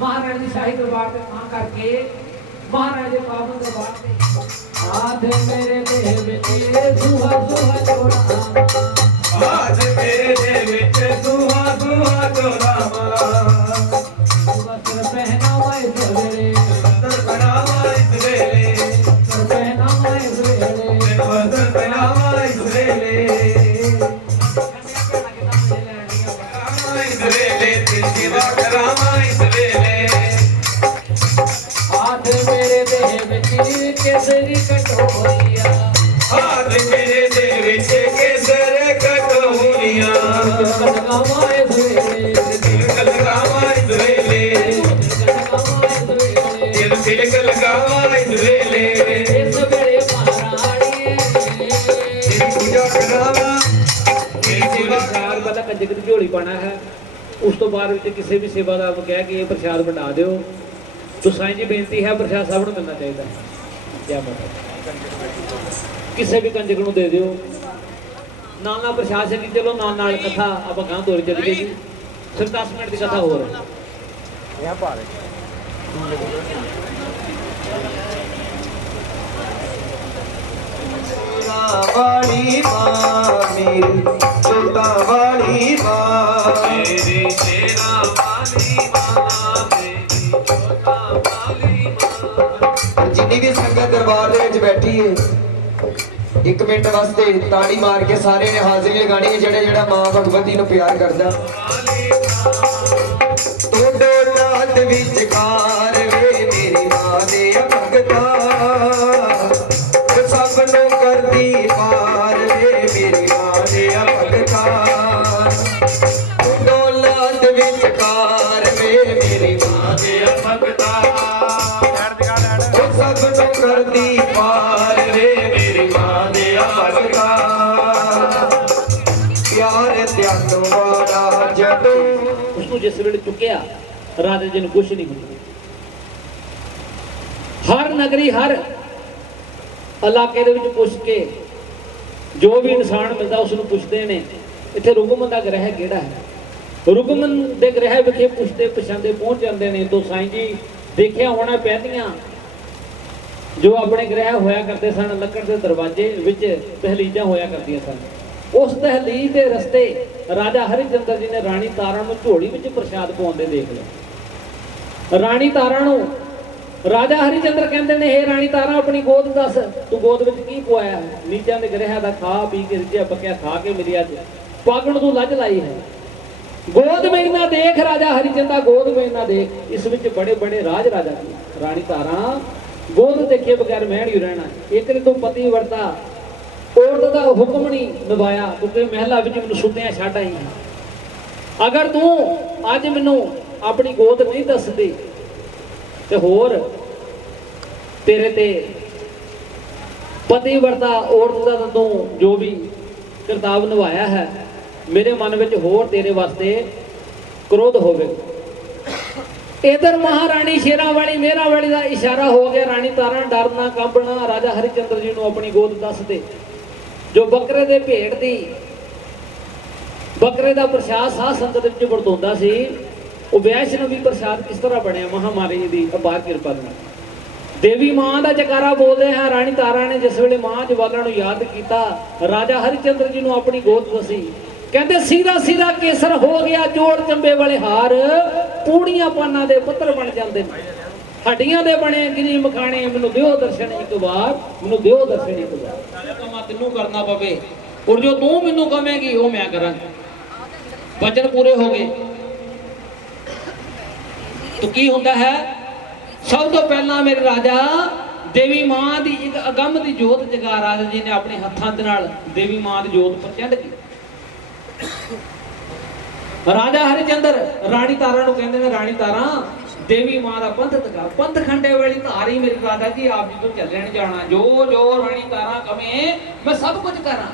ਮਹਾਰਾਣੀ ਦੀ ਸ਼ਾਹੀ ਦਰਬਾਰ ਤੇ ਮਾਂ ਕਰਕੇ ਮਹਾਰਾਜ ਦੇ ਪਾਵਨ ਦਰਬਾਰ ਤੇ ਆਧ ਮੇਰੇ ਦੇਹ ਵਿੱਚ ਸੁਹਾ ਸੁਹਾ ਜੋੜਾਂ। ਆਜ ਮੇਰੇ ਦੇ ਵਿੱਚ ਸੁਹਾ ਸੁਹਾ ਜੋੜਾਵਾਂ। ਵਸਤਰ ਪਹਿਨਾਵਾ ਇਸ ਵੇਲੇ ਵਸਤਰ ਪਹਿਨਾਵਾ ਇਸ ਵੇਲੇ। ਵਸਤਰ ਪਹਿਨਾਵਾ ਇਸ ਵੇਲੇ। ਵਸਤਰ ਪਹਿਨਾਵਾ ਇਸ ਵੇਲੇ। ਇਸ ਵੇਲੇ ਤੇ ਸੇਵਾ ਕਰਾਵਾਂ ਇਸ ਵੇਲੇ। ਆਧ ਮੇਰੇ ਦੇਹ ਵਿੱਚ ਕੇਸਰੀ ਕਟੋਰੀਆਂ। ਆਧ ਮੇਰੇ ਦੇ ਵਿੱਚ ਕੇਸਰ ਕਟੋਰੀਆਂ। ਲਗਾਵਾਂ ਇਸ ਵੇਲੇ। ਤਿਲਕ ਲਗਾਵਾਂ ਇਸ ਵੇਲੇ। ਤਿਲਕ ਲਗਾਵਾਂ ਇਸ ਵੇਲੇ। ਇਸ ਵੇਲੇ ਮਹਾਰਾਣੀ ਤੇਰੀ ਪੂਜਾ ਕਰਾਵਾਂ। ਤੇਰੀ ਸੇਵਾ ਪ੍ਰਸ਼ਾਦ ਪਹਿਲਾਂ ਕੰਜਕ ਦੀ ਝੋਲੀ ਪਾਣਾ ਹੈ। ਉਸ ਤੋਂ ਬਾਅਦ ਵਿੱਚ ਕਿਸੇ ਵੀ ਸੇਵਾਦਾਰ ਨੂੰ ਕਹਿ ਕੇ ਇਹ ਪ੍ਰਸ਼ਾਦ ਵੰਡਾ ਦਿਓ। तो साईं जी बेनती है प्रसाद सब नूं मिलना चाहिए। क्या पता किसी भी कंजक नूं दे दिओ। नाल नाल प्रसाद छकी चलो, नाल नाल कथा आपां गांह तोरी चली जी। सिर्फ 10 मिनट की कथा होर वाली मां मेरी जोता वाली मां मेरी शेरा वाली मां। ਸੰਗਤ ਦਰਬਾਰ ਦੇ ਵਿੱਚ ਬੈਠੀ ਏ 1 ਮਿੰਟ ਵਾਸਤੇ ਤਾੜੀ ਮਾਰ ਕੇ ਸਾਰੇ ਨੇ ਹਾਜ਼ਰੀ ਲਗਾਣੀ ਹੈ ਜਿਹੜਾ ਮਾਂ ਭਗਵਤੀ ਨੂੰ ਪਿਆਰ ਕਰਦਾ ਤੋੜੋ ਰਾਤ ਵਿੱਚ ਕਾਰ ਵੇ ਮੇਰੀ ਮਾਂ ਦੇ ਭਗਤਾ ਸਭ ਨੂੰ ਕਰਦੀ ਪਾਰ ਵੇ ਮੇਰੀ ਮਾਂ ਦੇ ਭਗਤਾ ਤੋੜੋ ਰਾਤ ਵਿੱਚ ਕਾਰ ਵੇ ਮੇਰੀ ਮਾਂ ਦੇ ਭਗਤਾ ਸਭ ਨੂੰ ਕਰਦੀ ਪਾਰ ਵੇ ਮੇਰੀ ਮਾਂ ਦੇ ਭਗਤਾ ਪਿਆਰ ਤਿਆਗ ਵਾਲਾ ਜਦੋਂ ਉਸ ਨੂੰ ਜਿਸ ਵੇਲੇ ਚੁੱਕਿਆ ਰਾਜਾ ਜੀ ਨੂੰ ਕੁਛ ਨਹੀਂ ਮਿਲਿਆ। ਹਰ ਨਗਰੀ ਹਰ ਇਲਾਕੇ ਦੇ ਵਿੱਚ ਪੁੱਛ ਕੇ ਜੋ ਵੀ ਇਨਸਾਨ ਮਿਲਦਾ ਉਸ ਨੂੰ ਪੁੱਛਦੇ ਨੇ ਇੱਥੇ ਰੁਕਮਨ ਦਾ ਗ੍ਰਹਿ ਕਿਹੜਾ ਹੈ। ਰੁਕਮਨ ਦੇ ਗ੍ਰਹਿ ਵਿਖੇ ਪੁੱਛਦੇ ਪਛਾਂਦੇ ਪਹੁੰਚ ਜਾਂਦੇ ਨੇ। ਤੋਂ ਸਾਈਂ ਜੀ ਦੇਖਿਆ ਹੋਣਾ ਪਹਿਲੀਆਂ ਜੋ ਆਪਣੇ ਗ੍ਰਹਿ ਹੋਇਆ ਕਰਦੇ ਸਨ ਲੱਕੜ ਦੇ ਦਰਵਾਜ਼ੇ ਵਿੱਚ ਦਹਲੀਜ਼ਾਂ ਹੋਇਆ ਕਰਦੀਆਂ ਸਨ। ਉਸ ਦਹਲੀਜ਼ ਦੇ ਰਸਤੇ ਰਾਜਾ ਹਰਿਚੰਦਰ ਜੀ ਨੇ ਰਾਣੀ ਤਾਰਾ ਨੂੰ ਝੋਲੀ ਵਿੱਚ ਪ੍ਰਸ਼ਾਦ ਪਵਾਉਂਦੇ ਦੇਖ ਲਿਆ। ਰਾਣੀ ਤਾਰਾ ਨੂੰ ਰਾਜਾ ਹਰਿਚੰਦਰ ਕਹਿੰਦੇ ਨੇ ਇਹ ਰਾਣੀ ਤਾਰਾ ਆਪਣੀ ਗੋਦ ਦੱਸ ਤੂੰ ਗੋਦ ਵਿੱਚ ਕੀ ਪਵਾਇਆ। ਨੀਚਾਂ ਦੇ ਗ੍ਰਹਿ ਦਾ ਖਾ ਪੀ ਕੇ ਰਿਜਿਆ ਪੱਕਿਆ ਖਾ ਕੇ ਮੇਰੀ ਅੱਜ ਪਾਗਣ ਤੂੰ ਲੱਜ ਲਾਈ ਹੈ। ਗੋਦ ਮੇਂ ਨਾ ਦੇਖ ਰਾਜਾ ਹਰਿਚੰਦਰ ਗੋਦ ਮੇਂ ਨਾ ਦੇਖ ਇਸ ਵਿੱਚ ਬੜੇ ਬੜੇ ਰਾਜ ਰਾਜਾ ਦੀ ਰਾਣੀ ਤਾਰਾ ਗੋਦ ਦੇਖੇ ਬਗੈਰ ਮੈਂ ਨਹੀਂ ਰਹਿਣਾ। ਇੱਕ ਨੇ ਤੂੰ ਪਤੀ ਵਰਤਾ ਔਰਤ ਦਾ ਹੁਕਮ ਨਹੀਂ ਨਿਭਾਇਆ ਕਿਉਂਕਿ ਮਹਿਲਾ ਵਿੱਚ ਮੈਨੂੰ ਸੁੱਤਿਆਂ ਛੱਡ ਆਈ ਹੈ। ਅਗਰ ਤੂੰ ਅੱਜ ਮੈਨੂੰ ਆਪਣੀ ਗੋਦ ਨਹੀਂ ਦੱਸਦੀ ਤੇ ਹੋਰ ਤੇਰੇ ਤੇ ਪਤੀ ਵਰਤਾ ਔਰਤ ਦਾ ਤੂੰ ਜੋ ਵੀ ਕਰਤੱਵ ਨਿਭਾਇਆ ਹੈ ਮੇਰੇ ਮਨ ਵਿੱਚ ਹੋਰ ਤੇਰੇ ਵਾਸਤੇ ਕ੍ਰੋਧ ਹੋਵੇਗਾ। ਇਧਰ ਮਹਾਰਾਣੀ ਸ਼ੇਰਾਂ ਵਾਲੀ ਮੇਰਾ ਵਾਲੀ ਦਾ ਇਸ਼ਾਰਾ ਹੋ ਗਿਆ। ਰਾਣੀ ਤਾਰਾ ਡਰਨਾ ਕੰਬਣਾ ਰਾਜਾ ਹਰਿਚੰਦਰ ਜੀ ਨੂੰ ਆਪਣੀ ਗੋਦ ਦੱਸ ਦੇ। ਜੋ ਬੱਕਰੇ ਦੇ ਭੇਡ ਦੀ ਬੱਕਰੇ ਦਾ ਪ੍ਰਸ਼ਾਦ ਸਾਧ ਸੰਗਤ ਵਿੱਚ ਵਰਤਾਉਂਦਾ ਸੀ ਉਹ ਵੈਸ਼ਨਵੀ ਪ੍ਰਸ਼ਾਦ ਕਿਸ ਤਰ੍ਹਾਂ ਬਣਿਆ ਮਹਾਮਾਰੀ ਦੀ ਅਪਾਰ ਕਿਰਪਾ ਨਾਲ। ਦੇਵੀ ਮਾਂ ਦਾ ਜਕਾਰਾ ਬੋਲਦੇ ਹਾਂ। ਰਾਣੀ ਤਾਰਾ ਨੇ ਜਿਸ ਵੇਲੇ ਮਾਂ ਜਵਾਲਾਂ ਨੂੰ ਯਾਦ ਕੀਤਾ ਰਾਜਾ ਹਰਿਚੰਦਰ ਜੀ ਨੂੰ ਆਪਣੀ ਗੋਦ ਦਸੀ। ਕਹਿੰਦੇ ਸੀਰਾ ਸੀਰਾ ਕੇਸਰ ਹੋ ਗਿਆ ਜੋੜ ਚੰਬੇ ਵਾਲੇ ਹਾਰ ਪੂੜੀਆਂ ਪਾਨਾਂ ਦੇ ਪੁੱਤਰ ਬਣ ਜਾਂਦੇ ਨੇ ਹੱਡੀਆਂ ਦੇ ਬਣੇ ਗਿਰੀ ਮਖਾਣੇ ਮੈਨੂੰ ਦਿਓ ਦਰਸ਼ਨ ਇੱਕ ਵਾਰ ਮੈਨੂੰ ਦਿਓ ਦਰਸ਼ਨ ਇੱਕ ਵਾਰ। ਕੰਮ ਤੈਨੂੰ ਕਰਨਾ ਪਵੇ ਔਰ ਜੋ ਤੂੰ ਮੈਨੂੰ ਕਹੇਂਗੀ ਉਹ ਮੈਂ ਕਰਾਂਗਾ। ਵਚਨ ਪੂਰੇ ਹੋ ਗਏ ਤਾਂ ਕੀ ਹੁੰਦਾ ਹੈ। ਸਭ ਤੋਂ ਪਹਿਲਾਂ ਮੇਰੇ ਰਾਜਾ ਦੇਵੀ ਮਾਂ ਦੀ ਇੱਕ ਅਗੰਮ ਦੀ ਜੋਤ ਜਗਾ ਰਾਜਾ ਜੀ ਨੇ ਆਪਣੇ ਹੱਥਾਂ ਦੇ ਨਾਲ ਦੇਵੀ ਮਾਂ ਦੀ ਜੋਤ ਪ੍ਰਚੰਡ ਕੀਤੀ। ਰਾਜਾ ਹਰਿਚੰਦਰ ਰਾਣੀ ਤਾਰਾ ਨੂੰ ਕਹਿੰਦੇ ਨੇ ਰਾਣੀ ਤਾਰਾ ਦੇਵੀ ਮਾਂ ਦਾ ਪੰਥ ਤਕਾ ਪੰਥ ਖੰਡੇ ਵਾਲੀ ਧਾਰੀ ਮੇਰੇ ਰਾਜਾ ਜੀ ਆਪ ਜੀ ਤੋਂ ਚੱਲਿਆ ਨਹੀਂ ਜਾਣਾ। ਜੋ ਜੋ ਰਾਣੀ ਤਾਰਾ ਕਵੇਂ ਮੈਂ ਸਭ ਕੁਝ ਕਰਾਂ।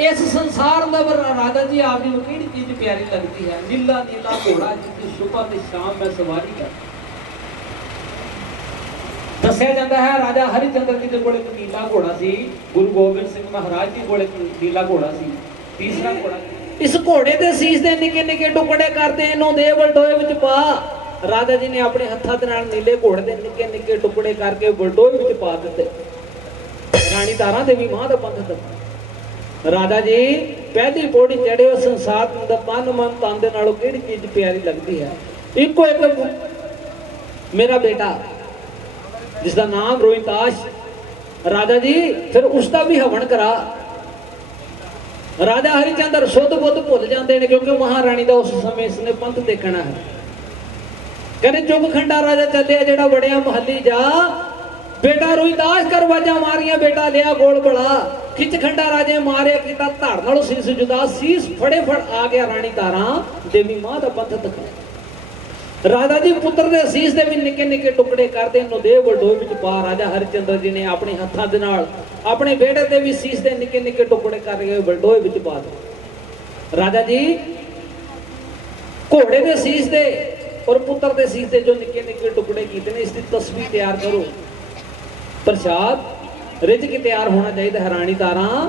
ਇਸ ਸੰਸਾਰ ਦਾ ਰਾਜਾ ਜੀ ਆਪ ਜੀ ਨੂੰ ਕਿਹੜੀ ਚੀਜ਼ ਪਿਆਰੀ ਲੱਗਦੀ ਹੈ। ਨੀਲਾ ਨੀਲਾ ਘੋੜਾ ਜਿੱਥੇ ਸੁਬਹ ਤੇ ਸ਼ਾਮ ਮੈਂ ਸਵਾਰੀ ਕਰ। ਦੱਸਿਆ ਜਾਂਦਾ ਹੈ ਰਾਜਾ ਹਰਿਚੰਦਰ ਜੀ ਦੇ ਕੋਲ ਇੱਕ ਨੀਲਾ ਘੋੜਾ ਸੀ। ਗੁਰੂ ਗੋਬਿੰਦ ਸਿੰਘ ਮਹਾਰਾਜ ਜੀ ਕੋਲ ਇੱਕ ਨੀਲਾ ਘੋੜਾ ਸੀ। ਤੀਸਰਾ ਘੋੜਾ ਇਸ ਘੋੜੇ ਦੇ ਸੀਸ ਦੇ ਨਿੱਕੇ ਨਿੱਕੇ ਟੁਕੜੇ ਕਰਦੇ ਇਹਨੂੰ ਦੇ ਬਲਟੋਏ ਵਿੱਚ ਪਾ। ਰਾਜਾ ਜੀ ਨੇ ਆਪਣੇ ਹੱਥਾਂ ਦੇ ਨਾਲ ਨੀਲੇ ਘੋੜੇ ਦੇ ਨਿੱਕੇ ਨਿੱਕੇ ਟੁਕੜੇ ਕਰਕੇ ਬਲਟੋਏ ਵਿੱਚ ਪਾ ਦਿੱਤੇ। ਰਾਣੀ ਤਾਰਾ ਦੇਵੀ ਮਾਂ ਦਾ ਪੰਥ ਦਿੱਤਾ। ਰਾਜਾ ਜੀ ਪਹਿਲੀ ਪੌੜੀ ਚੜ੍ਹੇ ਹੋ ਸੰਸਾਰ ਦਾ ਤਨ ਮਨ ਤਨ ਦੇ ਨਾਲੋਂ ਕਿਹੜੀ ਚੀਜ਼ ਪਿਆਰੀ ਲੱਗਦੀ ਹੈ। ਇੱਕੋ ਇੱਕ ਮੇਰਾ ਬੇਟਾ ਜਿਸ ਦਾ ਨਾਮ ਰੋਹਿਤਾਸ਼ ਰਾਜਾ ਜੀ ਫਿਰ ਉਸ ਦਾ ਵੀ ਹਵਨ ਕਰਾ। ਰਾਜਾ ਹਰਿਚੰਦਰ ਸੁੱਧ ਬੁੱਧ ਭੁੱਲ ਜਾਂਦੇ ਨੇ ਕਿਉਂਕਿ ਮਹਾਰਾਣੀ ਦਾ ਉਸ ਸਮੇਂ ਇਸਨੇ ਪੰਥ ਦੇਖਣਾ ਹੈ। ਕਹਿੰਦੇ ਚੁੱਕ ਖੰਡਾ ਰਾਜਾ ਚੱਲਿਆ ਜਿਹੜਾ ਵੜਿਆ ਮਹੱਲੀ ਜਾ ਬੇਟਾ ਰੋਹਿਤਾਸ਼ ਕਰ ਵਾਜਾਂ ਮਾਰੀਆਂ ਬੇਟਾ ਲਿਆ ਗੋਲ ਬੜਾ ਖਿੱਚ ਖੰਡਾ ਰਾਜੇ ਮਾਰਿਆ ਕੀਤਾ ਧੜ ਨਾਲੋਂ ਸੀਸ ਜੁਦਾ ਸੀਸ ਫੜੇ ਫੜ ਆ ਗਿਆ ਰਾਣੀ ਤਾਰਾ ਦੇਵੀ ਮਾਂ ਦਾ ਪੰਥ ਦਿਖਾ। ਰਾਜਾ ਜੀ ਪੁੱਤਰ ਦੇ ਸੀਸ ਦੇ ਵੀ ਨਿੱਕੇ ਨਿੱਕੇ ਟੁਕੜੇ ਕਰਦੇ ਇਹਨੂੰ ਦੇ ਬਲਟੋਏ ਵਿੱਚ ਪਾ। ਰਾਜਾ ਹਰਿਚੰਦਰ ਜੀ ਨੇ ਆਪਣੇ ਹੱਥਾਂ ਦੇ ਨਾਲ ਆਪਣੇ ਬੇਟੇ ਦੇ ਵੀ ਸੀਸ ਦੇ ਨਿੱਕੇ ਨਿੱਕੇ ਟੁਕੜੇ ਕਰਕੇ ਬਲਟੋਏ ਵਿੱਚ ਪਾ ਦਿੱਤੇ। ਰਾਜਾ ਜੀ ਘੋੜੇ ਦੇ ਸੀਸ ਦੇ ਔਰ ਪੁੱਤਰ ਦੇ ਸੀਸ ਦੇ ਜੋ ਨਿੱਕੇ ਨਿੱਕੇ ਟੁਕੜੇ ਕੀਤੇ ਨੇ ਇਸ ਦੀ ਤਸਵੀਰ ਤਿਆਰ ਕਰੋ। ਪ੍ਰਸ਼ਾਦ ਰਿੱਝ ਕੇ ਤਿਆਰ ਹੋਣਾ ਚਾਹੀਦਾ ਹੈ। ਰਾਣੀ ਤਾਰਾ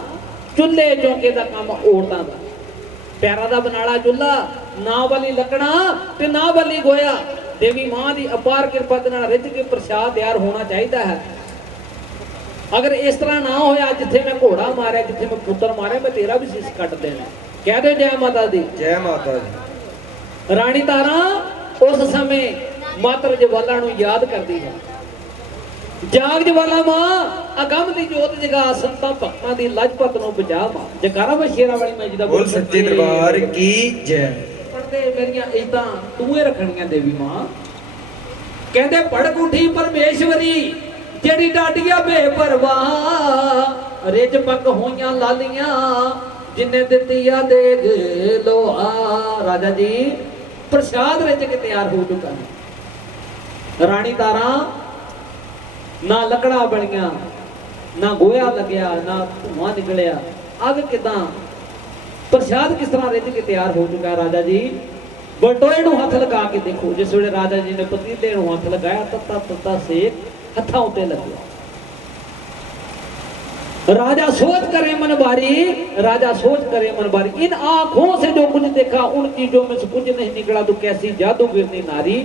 ਚੁੱਲ੍ਹੇ ਚੌਂਕੇ ਦਾ ਕੰਮ ਔਰਤਾਂ ਦਾ। ਪਿਆਰਾ ਦਾ ਬਨਾਲਾ ਚੁੱਲ੍ਹਾ ਨਾ ਵਾਲੀ ਲੱਕੜਾਂ ਤੇ ਨਾ ਵਾਲੀ ਗੋਇਆ। ਦੇਵੀ ਮਾਂ ਦੀ ਅਪਾਰ ਕਿਰਪਾ ਦੇ ਨਾਲ ਰਿੱਝ ਕੇ ਪ੍ਰਸ਼ਾਦ ਤਿਆਰ ਹੋਣਾ ਚਾਹੀਦਾ ਹੈ। ਅਗਰ ਇਸ ਤਰ੍ਹਾਂ ਨਾ ਹੋਇਆ ਜਿੱਥੇ ਮੈਂ ਘੋੜਾ ਮਾਰਿਆ ਜਿੱਥੇ ਮੈਂ ਪੁੱਤਰ ਮਾਰਿਆ ਮੈਂ ਤੇਰਾ ਵੀ ਸੀਸ ਕੱਟ ਦੇਣਾ। ਕਹਿ ਦਿਓ ਜੈ ਮਾਤਾ ਦੀ। ਜੈ ਮਾਤਾ ਦੀ। ਰਾਣੀ ਤਾਰਾ ਉਸ ਸਮੇਂ ਮਾਤਰ ਜਵਾਲਾਂ ਨੂੰ ਯਾਦ ਕਰਦੀ ਹੈ। ਜਾਗ ਜਵਾਲਾ ਮਾਂ ਅਗੰਮ ਦੀ ਜੋਤ ਜਗਾ ਸੰਤਾਂ ਭਗਤਾਂ ਦੀ ਲਜਪਤ ਨੂੰ ਬਚਾ ਮਾਂ ਜਕਾਰਾ ਵਾ ਸ਼ੇਰਾਂ ਵਾਲੀ ਮੈਂ ਜਿਹਦਾ ਬੋਲ ਸੱਚੇ ਦਰਬਾਰ ਕੀ ਜੈ। ਪੜਦੇ ਮੇਰੀਆਂ ਇਦਾਂ ਤੂੰ ਹੀ ਰੱਖਣੀਆਂ ਦੇਵੀ ਮਾਂ। ਕਹਿੰਦੇ ਪੜਗੁੱਠੀ ਪਰਮੇਸ਼ਵਰੀ ਜਿਹੜੀ ਡਾਡੀਆਂ ਬੇਪਰਵਾਹ ਰਿਜ ਪੱਕ ਹੋਈਆਂ ਲਾਲੀਆਂ ਜਿੰਨੇ ਦਿੱਤੀ ਆ ਦੇਗ ਲੋਹਾ। ਰਾਜਾ ਜੀ ਪ੍ਰਸ਼ਾਦ ਵਿੱਚ ਕਿ ਤਿਆਰ ਹੋ ਚੁੱਕਾ ਹੈ। ਰਾਣੀ ਤਾਰਾਂ ਨਾ ਲੱਕੜਾਂ ਬਣੀਆਂ ਨਾ ਗੋਇਆ ਲੱਗਿਆ ਨਾ ਧੂਆਂ ਨਿਕਲਿਆ। ਅੱਗ ਕਿਦਾਂ ਪ੍ਰਸ਼ਾਦ ਕਿਸ ਤਰ੍ਹਾਂ ਰਿੱਝ ਕੇ ਤਿਆਰ ਹੋ ਚੁੱਕਾ ਰਾਜਾ ਜੀ। ਬਟੋਏ ਨੂੰ ਹੱਥ ਲਗਾ ਕੇ ਦੇਖੋ। ਜਿਸ ਵੇਲੇ ਰਾਜਾ ਜੀ ਨੇ ਪਤੀਲੇ ਨੂੰ ਹੱਥ ਲਗਾਇਆ ਤੱਤਾ ਤੱਤਾ ਸੇਕ ਹੱਥਾਂ ਉੱਤੇ ਲੱਗਿਆ। राजा सोच करे मन बारी, राजा सोच करे मन बारी, इन आंखों से जो कुछ देखा उन चीजों में से कुछ नहीं निकला तो कैसी जादूगिरनी नारी।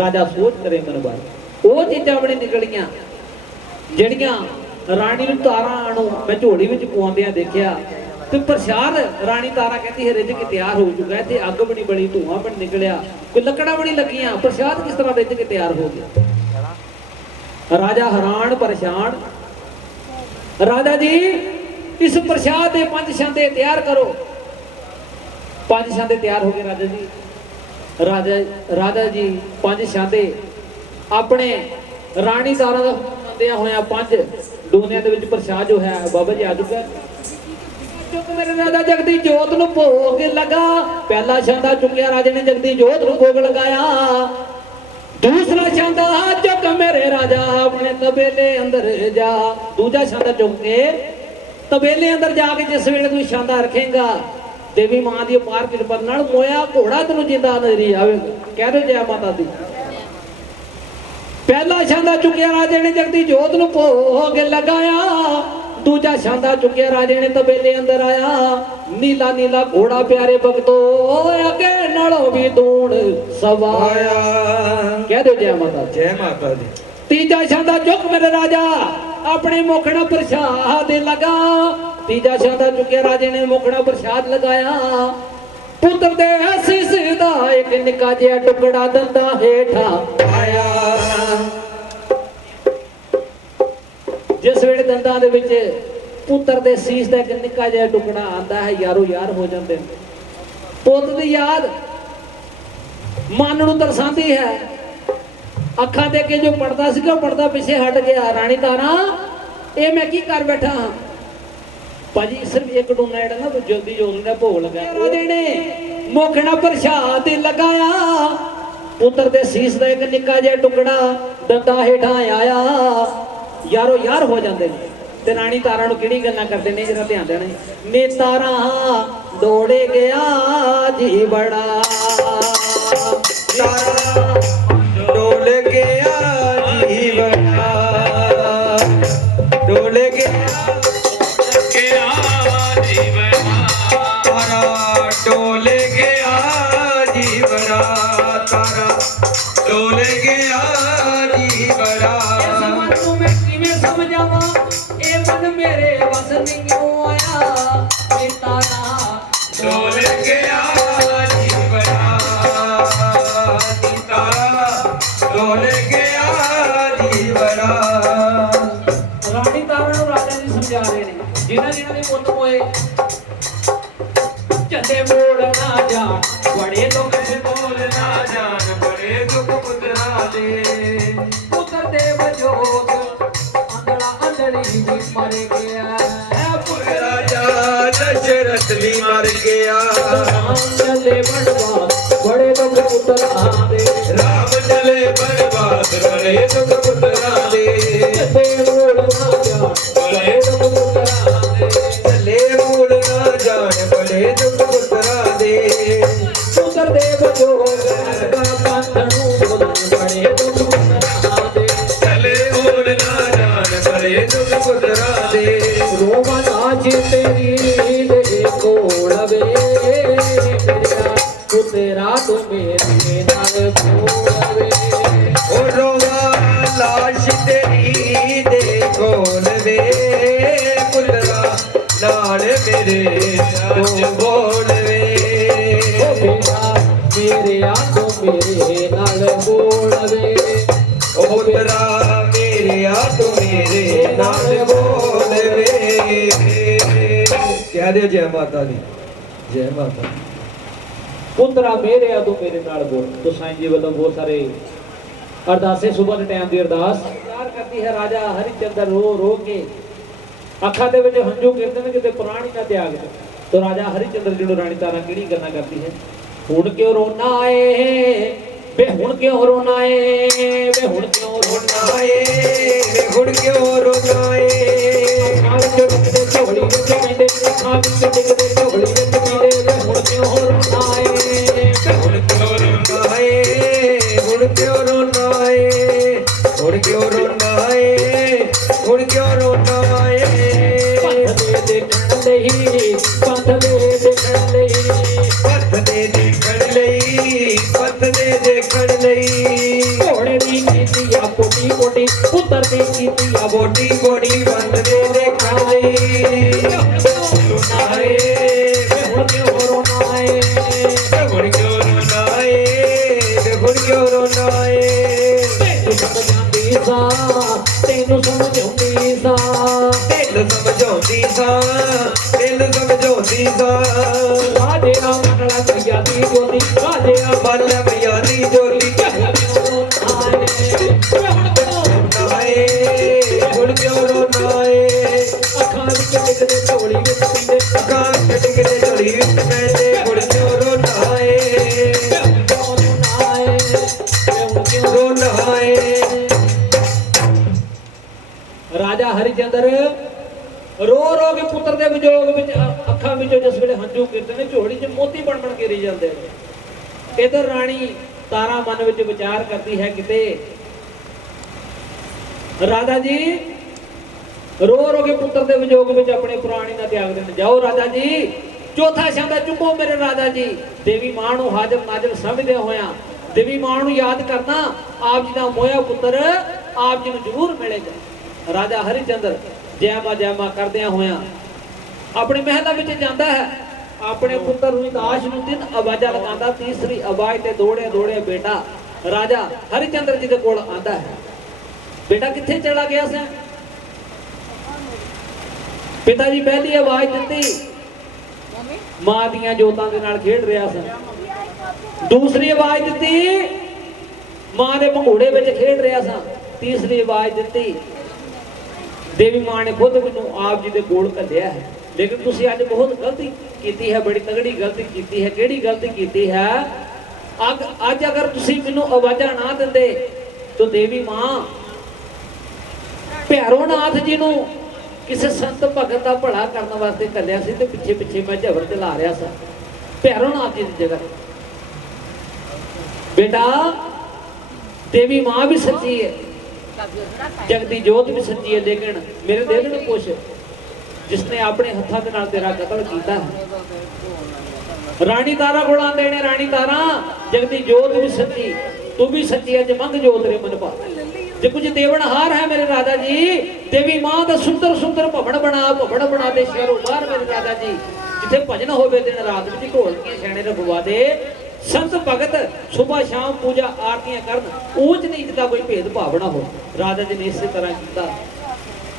राजा सोच करे मन बारी, वो चीजा बड़ी निकलियां ਜਿਹੜੀਆਂ ਰਾਣੀ ਨੂੰ ਤਾਰਾਂ ਨੂੰ ਮੈਂ ਝੋਲੀ ਵਿੱਚ ਪਵਾਉਂਦਿਆਂ ਦੇਖਿਆ ਤੇ ਪ੍ਰਸ਼ਾਦ ਰਾਣੀ ਤਾਰਾ ਕਹਿੰਦੀ ਹੈ ਰਿੱਝ ਕੇ ਤਿਆਰ ਹੋ ਚੁੱਕਾ ਹੈ ਤੇ ਅੱਗ ਬਣੀ ਬੜੀ ਧੂਆਂ ਬਣ ਨਿਕਲਿਆ ਕੋਈ ਲੱਕੜਾਂ ਬਣੀ ਲੱਗੀਆਂ ਪ੍ਰਸ਼ਾਦ ਕਿਸ ਤਰ੍ਹਾਂ ਰਿੱਝ ਕੇ ਤਿਆਰ ਹੋ ਗਿਆ। ਰਾਜਾ ਹੈਰਾਨ ਪਰੇਸ਼ਾਨ। राजा जी इस प्रसाद दे 5 छांदे तैयार करो। 5 छांदे तैयार हो गए राजा जी। राजा जी 5 छांदे अपने रानी तारा दा मंदिया होया 5 डोनिया दे विच प्रसाद जो है बाबा जी आ चुका चुक मेरे राजा जगदी जोत नु भोग लगा। पहला छांदा चुकिया राजे ने जगदी जोत नु भोग लगाया। दूसरा छांदा चुक मेरे राजा अपने तबेले अंदर जा। दूजा छांदा चुक के तबेले अंदर जाके जिस वेले तू छांदा रखेगा देवी मां दी अपार किरपा नाल मोया घोड़ा तेनू जिंदा नजरी आवेगा। कह दो जय माता दी। पहला छांदा चुकिया राजे ने जगदी जोत नु भोग लगाया। दूजा छांदा चुकिया राजे ने तबेले अंदर आया। नीला नीला घोड़ा प्यारे भगतो अगे नालों भी दूण सवाया। कह दो जय माता जय माता दी। तीजा छांदा चुक मेरे राजा अपने मुखड़ा प्रसाद लगा। तीजा छांदा चुकिया राजे ने मुखड़ा प्रसाद लगाया। पुत्र दे शीश दा एक निक्का जिहा टुकड़ा दंदा हेठा आया। जिस वेले दंदां दे विच पुत्र दे शीश दा एक निक्का जिहा टुकड़ा आंदा है यारो यार हो जांदे। पुੱਤ ਦੀ याद मन ਨੂੰ ਦਰਸਾਉਂਦੀ है। ਅੱਖਾਂ ਦੇ ਕੇ ਜੋ ਪੜਦਾ ਸੀਗਾ ਪੜਦਾ ਪਿੱਛੇ ਹਟ ਗਿਆ। ਰਾਣੀ ਤਾਰਾ ਇਹ ਮੈਂ ਕੀ ਕਰ ਬੈਠਾ ਹਾਂ ਭਾਜੀ ਸਿਰਫ ਇੱਕ ਡੋਨਾ ਜਿਹੜਾ ਨਾ ਜਲਦੀ ਜੋਤ ਦਾ ਭੋਗ ਲਗਾ ਉਹਦੇ ਨੇ ਮੋਖਣਾ ਪ੍ਰਸ਼ਾਦ ਲਗਾਇਆ। ਪੁੱਤਰ ਦੇ ਸੀਸ ਦਾ ਇੱਕ ਨਿੱਕਾ ਜਿਹਾ ਟੁਕੜਾ ਦੰਦਾਂ ਹੇਠਾਂ ਆਇਆ। यारो यार हो जाते हैं ते रानी तारा नूं किहड़ी गल्लां करदे ने जरा ध्यान देना। ने तारा दौड़े गया जी बड़ा तारा डोल गया जी बड़ा डोल गया जी बड़ा तारा डोल गया जी बड़ा तारा डोल गया जी बड़ा। समझावा ए मन मेरे बस नहीं आया। ए तारा डोल गया जी बड़ा तारा डोल गया जी बड़ा। रानी तारा ਨੂੰ ਰਾਜਾ ਜੀ ਸਮਝਾ ਰਹੇ ਨੇ ਜਿਨ੍ਹਾਂ ਜਿਨ੍ਹਾਂ ਦੇ ਪੁੱਤ ਹੋਏ ਚੱਲੇ ਮੋੜ ਨਾ ਜਾਣ ਬੜੇ ਦੁੱਖ ਦੇ ਬੋਲ ਨਾ ਜਾਣ बड़े दुख पुत्रा दे ਪੁੱਤਰ ਦੇ ਵਜੋਗ अंदड़ी भी मर गया राजा दशरथ भी मर गया। चले बनवास बड़े दुख पुत्र आंदे राम चले बनवास बड़े दुख पुत्रा दे चले मोड़ ना जान बड़े दुख पुत्र आंदे चले मोड़ ना जान बड़े दुख पुत्रा दे पुत्र देव जोग का बंधनु बदन बड़े दुख पुत्र आंदे चले मोड़ ना जान बड़े दुख पुत्रा दे रोमन आज तेरी देखो लवे तेरा तो मेरे नाल बोलवे ओ रोवा लाश तेरी देखो लवे पुत्रा नाल मेरे तो बोलवे ओ मेरे आंखों मेरे नाल बोलवे ओ पुत्रा मेरे आंखों ਕਹਿ ਦਿਓ ਜੈ ਮਾਤਾ ਦੀ, ਜੈ ਮਾਤਾ ਦੀ। ਪੁੱਤਰਾ ਮੇਰੇ ਆ ਤੂੰ ਮੇਰੇ ਨਾਲ ਬੋਲ। तो साईं जी ਵੱਲੋਂ ਬਹੁਤ ਸਾਰੇ ਅਰਦਾਸੇ ਸੁਬਹ ਦੇ ਟਾਈਮ ਦੀ ਅਰਦਾਸ ਪਿਆਰ ਕਰਦੀ ਹੈ। ਰਾਜਾ ਹਰਿਚੰਦਰ रो रो के ਅੱਖਾਂ ਦੇ ਵਿੱਚ ਹੰਝੂ ਗਿਰਦੇ ਨੇ ਕਿਤੇ ਪ੍ਰਾਣ ਹੀ ਨਾ ਤਿਆਗ ਦੇ। तो राजा हरिचंद्र जी ਨੂੰ ਰਾਣੀ ਤਾਰਾ ਕਿਹੜੀ ਗੱਲਾਂ ਕਰਦੀ ਹੈ? ਹੁਣ ਕਿਉਂ ਰੋਣਾ ਏ ਵੇ, ਹੁਣ ਕਿਉਂ ਰੋਣਾ ਏ ਵੇ, ਹੁਣ ਕਿਉਂ ਰੋਣਾ ਏ ਵੇ ਹੁਣ ਕਿਉਂ ਰੋਣਾ ਏ। ਅੱਖਾਂ ਵਿੱਚ ਡਿੱਗਦੇ ਝੋਲੀ ਵਿੱਚ ਪੈਂਦੇ, ਅੱਖਾਂ ਵਿੱਚ ਡਿੱਗਦੇ ਝੋਲੀ ਵਿੱਚ ਪੈਂਦੇ ਵੇ ਹੁਣ ਕਿਉਂ ਰੋਣਾ ਏ ਵੇ ਹੁਣ ਕਿਉਂ ਰੋਣਾ ਏ। ਹੁਣ ਕਿਉਂ ਰੋਣਾ ਏ, ਹੁਣ ਕਿਉਂ ਰੋਣਾ ਏ, ਹੁਣ ਕਿਉਂ ਰੋਣਾ ਏ। ਪੰਥ ਦੇ ਦੇਖਣ ਲਈ, ਪੰਥ ਦੇ ਦੇਖਣ ਲਈ, ਪੰਥ ਦੇ ਦੇਖਣ ਲਈ, ਪੰਥ ਦੇ ਦੇਖਣ ਲਈ। ਘੋੜੇ ਦੀ ਕੀਤੀ ਆ ਕੋਟੀ ਕੋਟੀ, ਪੁੱਤਰ ਦੀ ਕੀਤੀ ਆ ਬੋਟੀ ਬੋਟੀ ਪੰਥ ਦੇ ਦੇਖਣ ਲਈ। ਰੋਣਾ ਏ ਵੇ ਹੁਣ ਕਿਉਂ ਰੋਣਾ ਏ ਵੇ ਹੁਣ ਕਿਉਂ ਰੋਣਾ ਏ, ਵੇ ਹੁਣ ਕਿਉਂ ਰੋਣਾ ਏ। ਤੈਨੂੰ ਸਮਝਾਉਂਦੀ ਸਾਂ, ਤੈਨੂੰ ਸਮਝਾਉਂਦੀ ਸਾਂ, ਤੈਨੂੰ ਸਮਝਾਉਂਦੀ ਸਾਂ, ਤੈਨੂੰ ਸਮਝਾਉਂਦੀ ਸਾਂ। ਰਾਜੇ ਆ ਮੰਡਲਾ ਕਈਆ ਦੀ ਜੋਤੀ, ਰਾਜੇ ਆ ਮਨ ਮਈਆ ਦੀ ਜੋਤੀ। ਹੁਣ ਕਿਉਂ ਰੋਣਾ ਏ। ਅੱਖਾਂ ਵਿੱਚ ਡਿੱਗਦੇ ਝੋਲੀ ਵਿੱਚ ਪੈਂਦੇ, ਅੱਖਾਂ ਵਿੱਚ ਡਿੱਗਦੇ ਝੋਲੀ ਵਿੱਚ ਪੈਂਦੇ। ਹੁਣ ਕਿਉਂ ਰੋਣਾ ਏ, ਕਿਉਂ ਰੋਣਾ ਏ ਵੇ ਕਿਉਂ ਰੋਣਾ ਏ। ਰਾਜਾ ਹਰਿਚੰਦਰ ਰੋ ਰੋ ਕੇ ਪੁੱਤਰ ਦੇ ਵਿਜੋਗ ਵਿੱਚ ਅੱਖਾਂ ਵਿੱਚੋਂ ਜਿਸ ਵੇਲੇ ਹੰਝੂ ਗਿਰਦੇ ਨੇ, ਝੋਲੀ 'ਚ ਮੋਤੀ ਬਣ ਬਣ ਕੇ ਰਹੀ ਜਾਂਦੇ ਨੇ। ਇਧਰ ਰਾਣੀ ਤਾਰਾ ਮਨ ਵਿੱਚ ਵਿਚਾਰ ਕਰਦੀ ਹੈ ਕਿਤੇ ਰਾਜਾ ਜੀ ਰੋ ਰੋ ਕੇ ਪੁੱਤਰ ਦੇ ਵਿਜੋਗ ਵਿੱਚ ਆਪਣੇ ਪ੍ਰਾਣੀ ਦਾ ਤਿਆਗ ਦੇਣ। ਜਾਓ ਰਾਜਾ ਜੀ, ਚੌਥਾ ਸ਼ਬਦ ਚੁੱਕੋ ਮੇਰੇ ਰਾਜਾ ਜੀ। ਦੇਵੀ ਮਾਂ ਨੂੰ ਹਾਜ਼ਰ ਨਾਜ਼ਰ ਸਮਝਦੇ ਹੋਇਆ, ਦੇਵੀ ਮਾਂ ਨੂੰ ਯਾਦ ਕਰਨਾ, ਆਪ ਜੀ ਦਾ ਮੋਇਆ ਪੁੱਤਰ ਆਪ ਜੀ ਨੂੰ ਜ਼ਰੂਰ ਮਿਲੇਗਾ। ਰਾਜਾ ਹਰਿਚੰਦਰ ਜੈ ਮਾਂ ਕਰਦਿਆਂ ਹੋਇਆਂ ਆਪਣੇ ਮਹਿਲਾਂ ਵਿੱਚ ਜਾਂਦਾ ਹੈ। ਆਪਣੇ ਪੁੱਤਰ ਰੋਹਿਦਾਸ ਨੂੰ 3 ਆਵਾਜ਼ਾਂ ਲਗਾਉਂਦਾ, ਤੀਸਰੀ ਆਵਾਜ਼ ਤੇ ਦੌੜੇ ਦੌੜੇ ਬੇਟਾ ਰਾਜਾ ਹਰਿਚੰਦਰ ਜੀ ਦੇ ਕੋਲ ਆਂਦਾ ਹੈ। बेटा किथे चला गया सा? पिता जी पहली आवाज दिती मां दियां जोतां दे नाल खेड रहा सा। दूसरी आवाज दिती मां दे भंगूड़े विच खेड रहा सा। तीसरी आवाज दिती देवी मां ने खुद मैनूं आप जी दे कोल घल्लिया है। लेकिन तुसीं अज बहुत गलती कीती है, बड़ी तगड़ी गलती कीती है। किहड़ी गलती कीती है? अज अगर तुसीं मैनूं आवाज़ां ना दिंदे तो देवी मां भैरोनाथ जी नूं किसी संत भगत का भला करने वास्ते घल्लिया सी ते पिछे पिछे मैं झवर चला रहा सा भैरोनाथ जी की जगह। बेटा देवी मां भी सच्ची है, जगती जोत भी सच्ची है, लेकिन मेरे दिल में कुछ जिसने अपने हत्थों के नाल तेरा कत्ल किया है। रानी तारा को आंदे ने, रानी तारा जगती जोत भी सच्ची, तू भी सच्ची है, जमंग जोत रे मन पा जे कुछ देवनहार है मेरे राजा जी। देवी मां का सुंदर सुंदर भवन बना दे शहरों बाहर मेरे राजा जी, जिथे भजन होवे दिन रात में ढोलकियां छेने रखवा दे, संत भगत सुबह शाम पूजा आरतियां करन, ऊंच नीच का कोई भेदभाव ना हो। राजा जी ने इस तरह किया,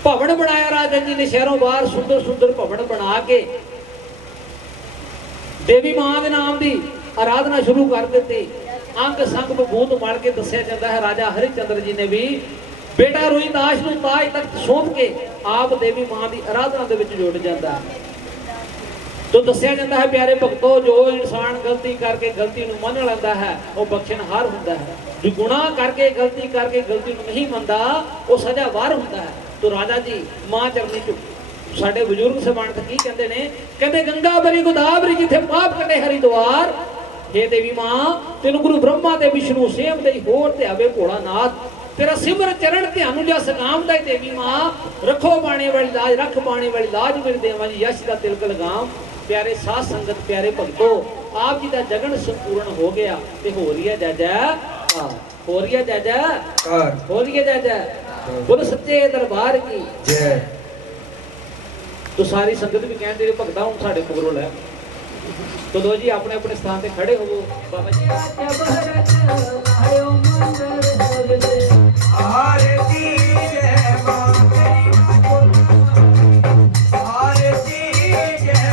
भवन बनाया राजा जी ने शहरों बाहर सुंदर सुंदर भवन बना के देवी मां के नाम की आराधना शुरू कर दी। अंग संग बबूत मार के दसिया जाता है राजा हरिचंद्र जी ने भी बेटा रोहिदास नूं ताज तख्त सौंप के आप देवी मां की आराधना दे विच जुड़ जाता है। तो दसिया जाता है प्यारे भगतों, जो इंसान गलती करके गलती नूं मन लैंदा है वो बख्शणहार हुंदा है, जो गुनाह करके गलती नूं नहीं मनदा वो सजावार हुंदा है। तो राजा जी मां चरनी चुप साडे बुजुर्ग सबान की कहते ने, कहते गंगा बरी गोदावरी जिथे पाप कटे हरिद्वार, हे देवी मां तेन गुरु ब्रह्मा ते विष्णु सेम दे होर ते आवे भोलानाथ, तेरा सिमर चरण ध्यान जा सगाम दा देवी मां, रखो बाणे वाली लाज, रख बाणे वाली लाज मेरे देवा जी, यश दा तिलक लगाम। प्यारे साध संगत प्यारे भक्तों, आप जी दा जगन संपूर्ण हो गया ते हो रही है जय जय, हो रही है जय जय, हो रही है जय जय, बोलो सच्चे दरबार की जय। तो सारी संगत भी कहते भगता हूं साडे कोल है। तो लो जी अपने अपने स्थान पे खड़े हो बाबा जी। आरती जय मां तेरी, आरती जय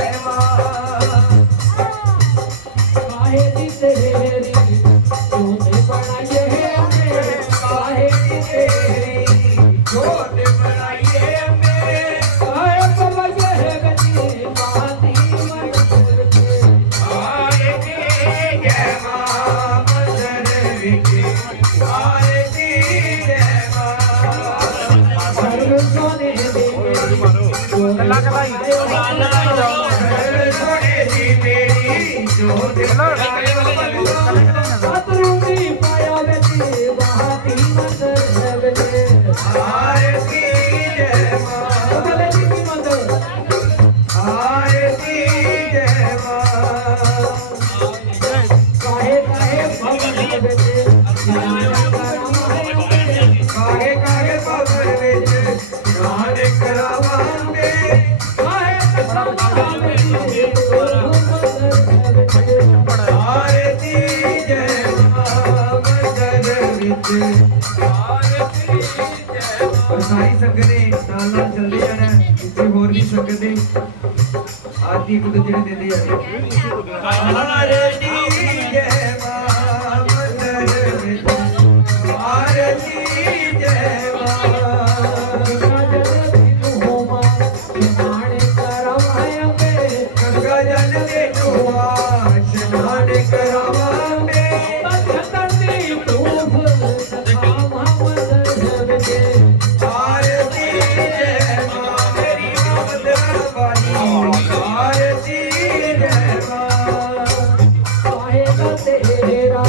सोने दी मेरी जो दिल सतरू दी पाया विच बहाती मंदर है विच आरती जय मां गले दी मंदर आरती जय मां काहे काहे भवन विच काहे काहे भवन विच गान करावांगे काहे कथा विच आरती जय मां मंदिर विच सारी संगत ने नाल नाल चलदे जाना इत्थे होर भी संगत ने आरती एक दूजे ने देंदे जाने आरती जय मां मंदिर विच आरती जय मां गंगा जल दे दुआ स्नान करावांगे आरती जय मां मेरी मंदिर वाली आरती जय मां आगे जाते मेरा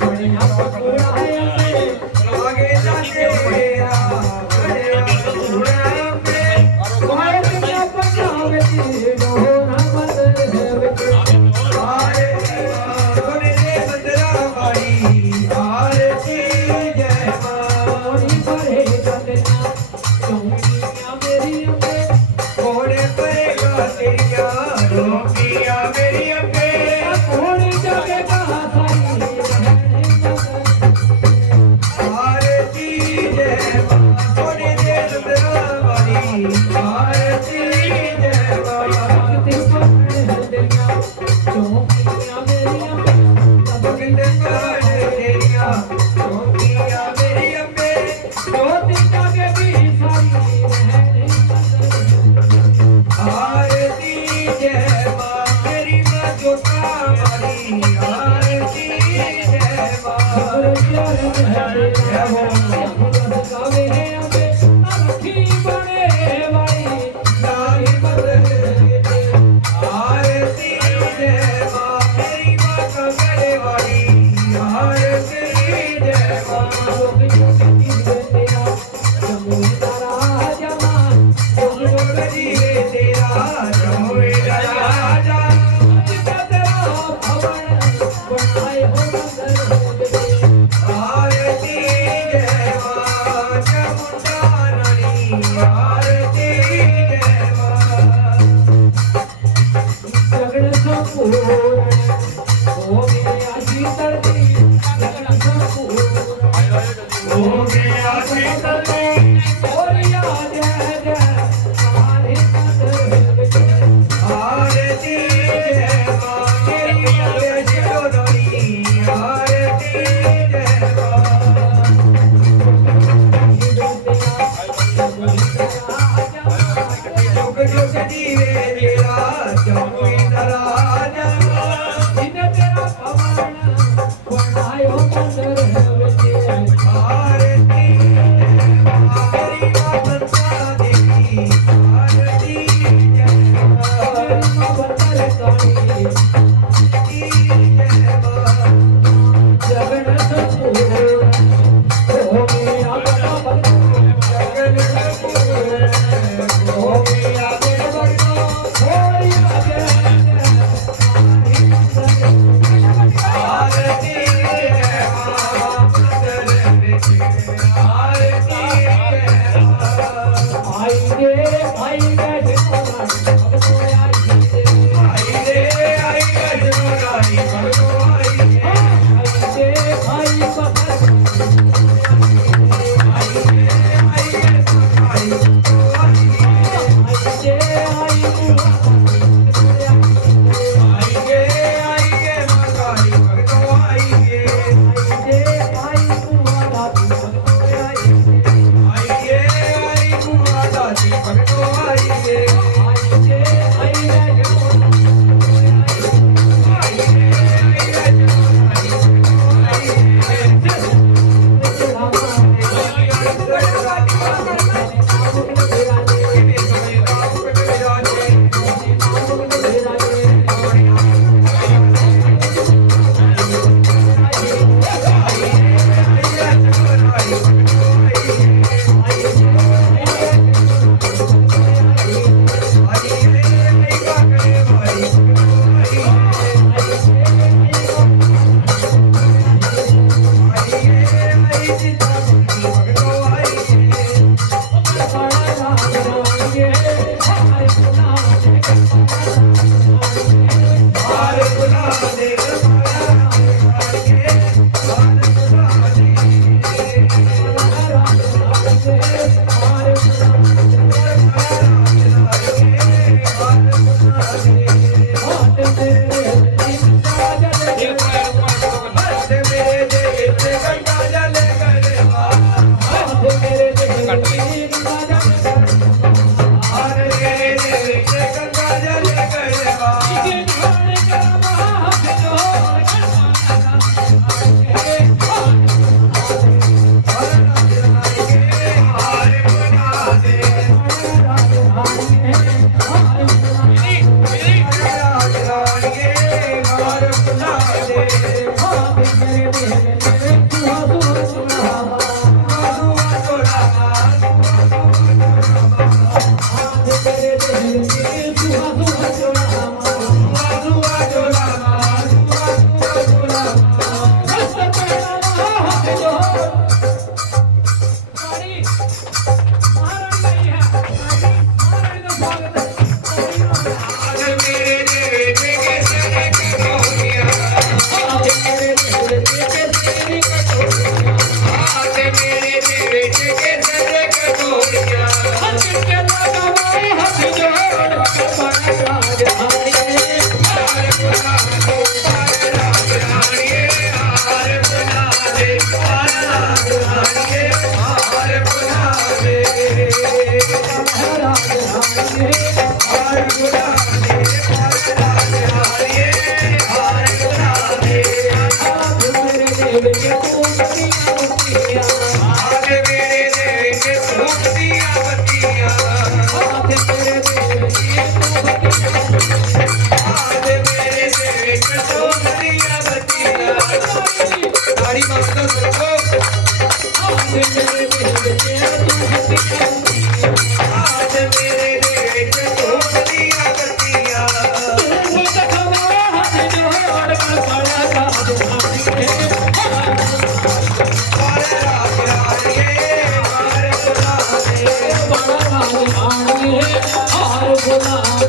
बड़े पूरा में आरती सोने दे मंदिर वाली आरती जय मां घोड़े परेगा तेरिया रोकिया मेरी अम्बे आरती जय मां सोने दे मंदिर वाली आरती जय मां बगल कर तेरिया रोकिया मेरी अम्बे आरती जय मां मेरी मां जोता वाली आरती जय मां नारी मदद आरती जय मां मेरी मां कंगड़े वाली आरती जय मां जीवे तेरा जमुए राजा आरती जय मां चामुंडा रानी आरती जय मां हो गया शीतल आरती जय मां मेरी अम्बे जियोनी आरती जय मां जुग जुग जीवे तेरा जमुई राजा आरती मेरी मां मनसा देवी आरती जय मां आरती जय मां जगन हो गया देवर को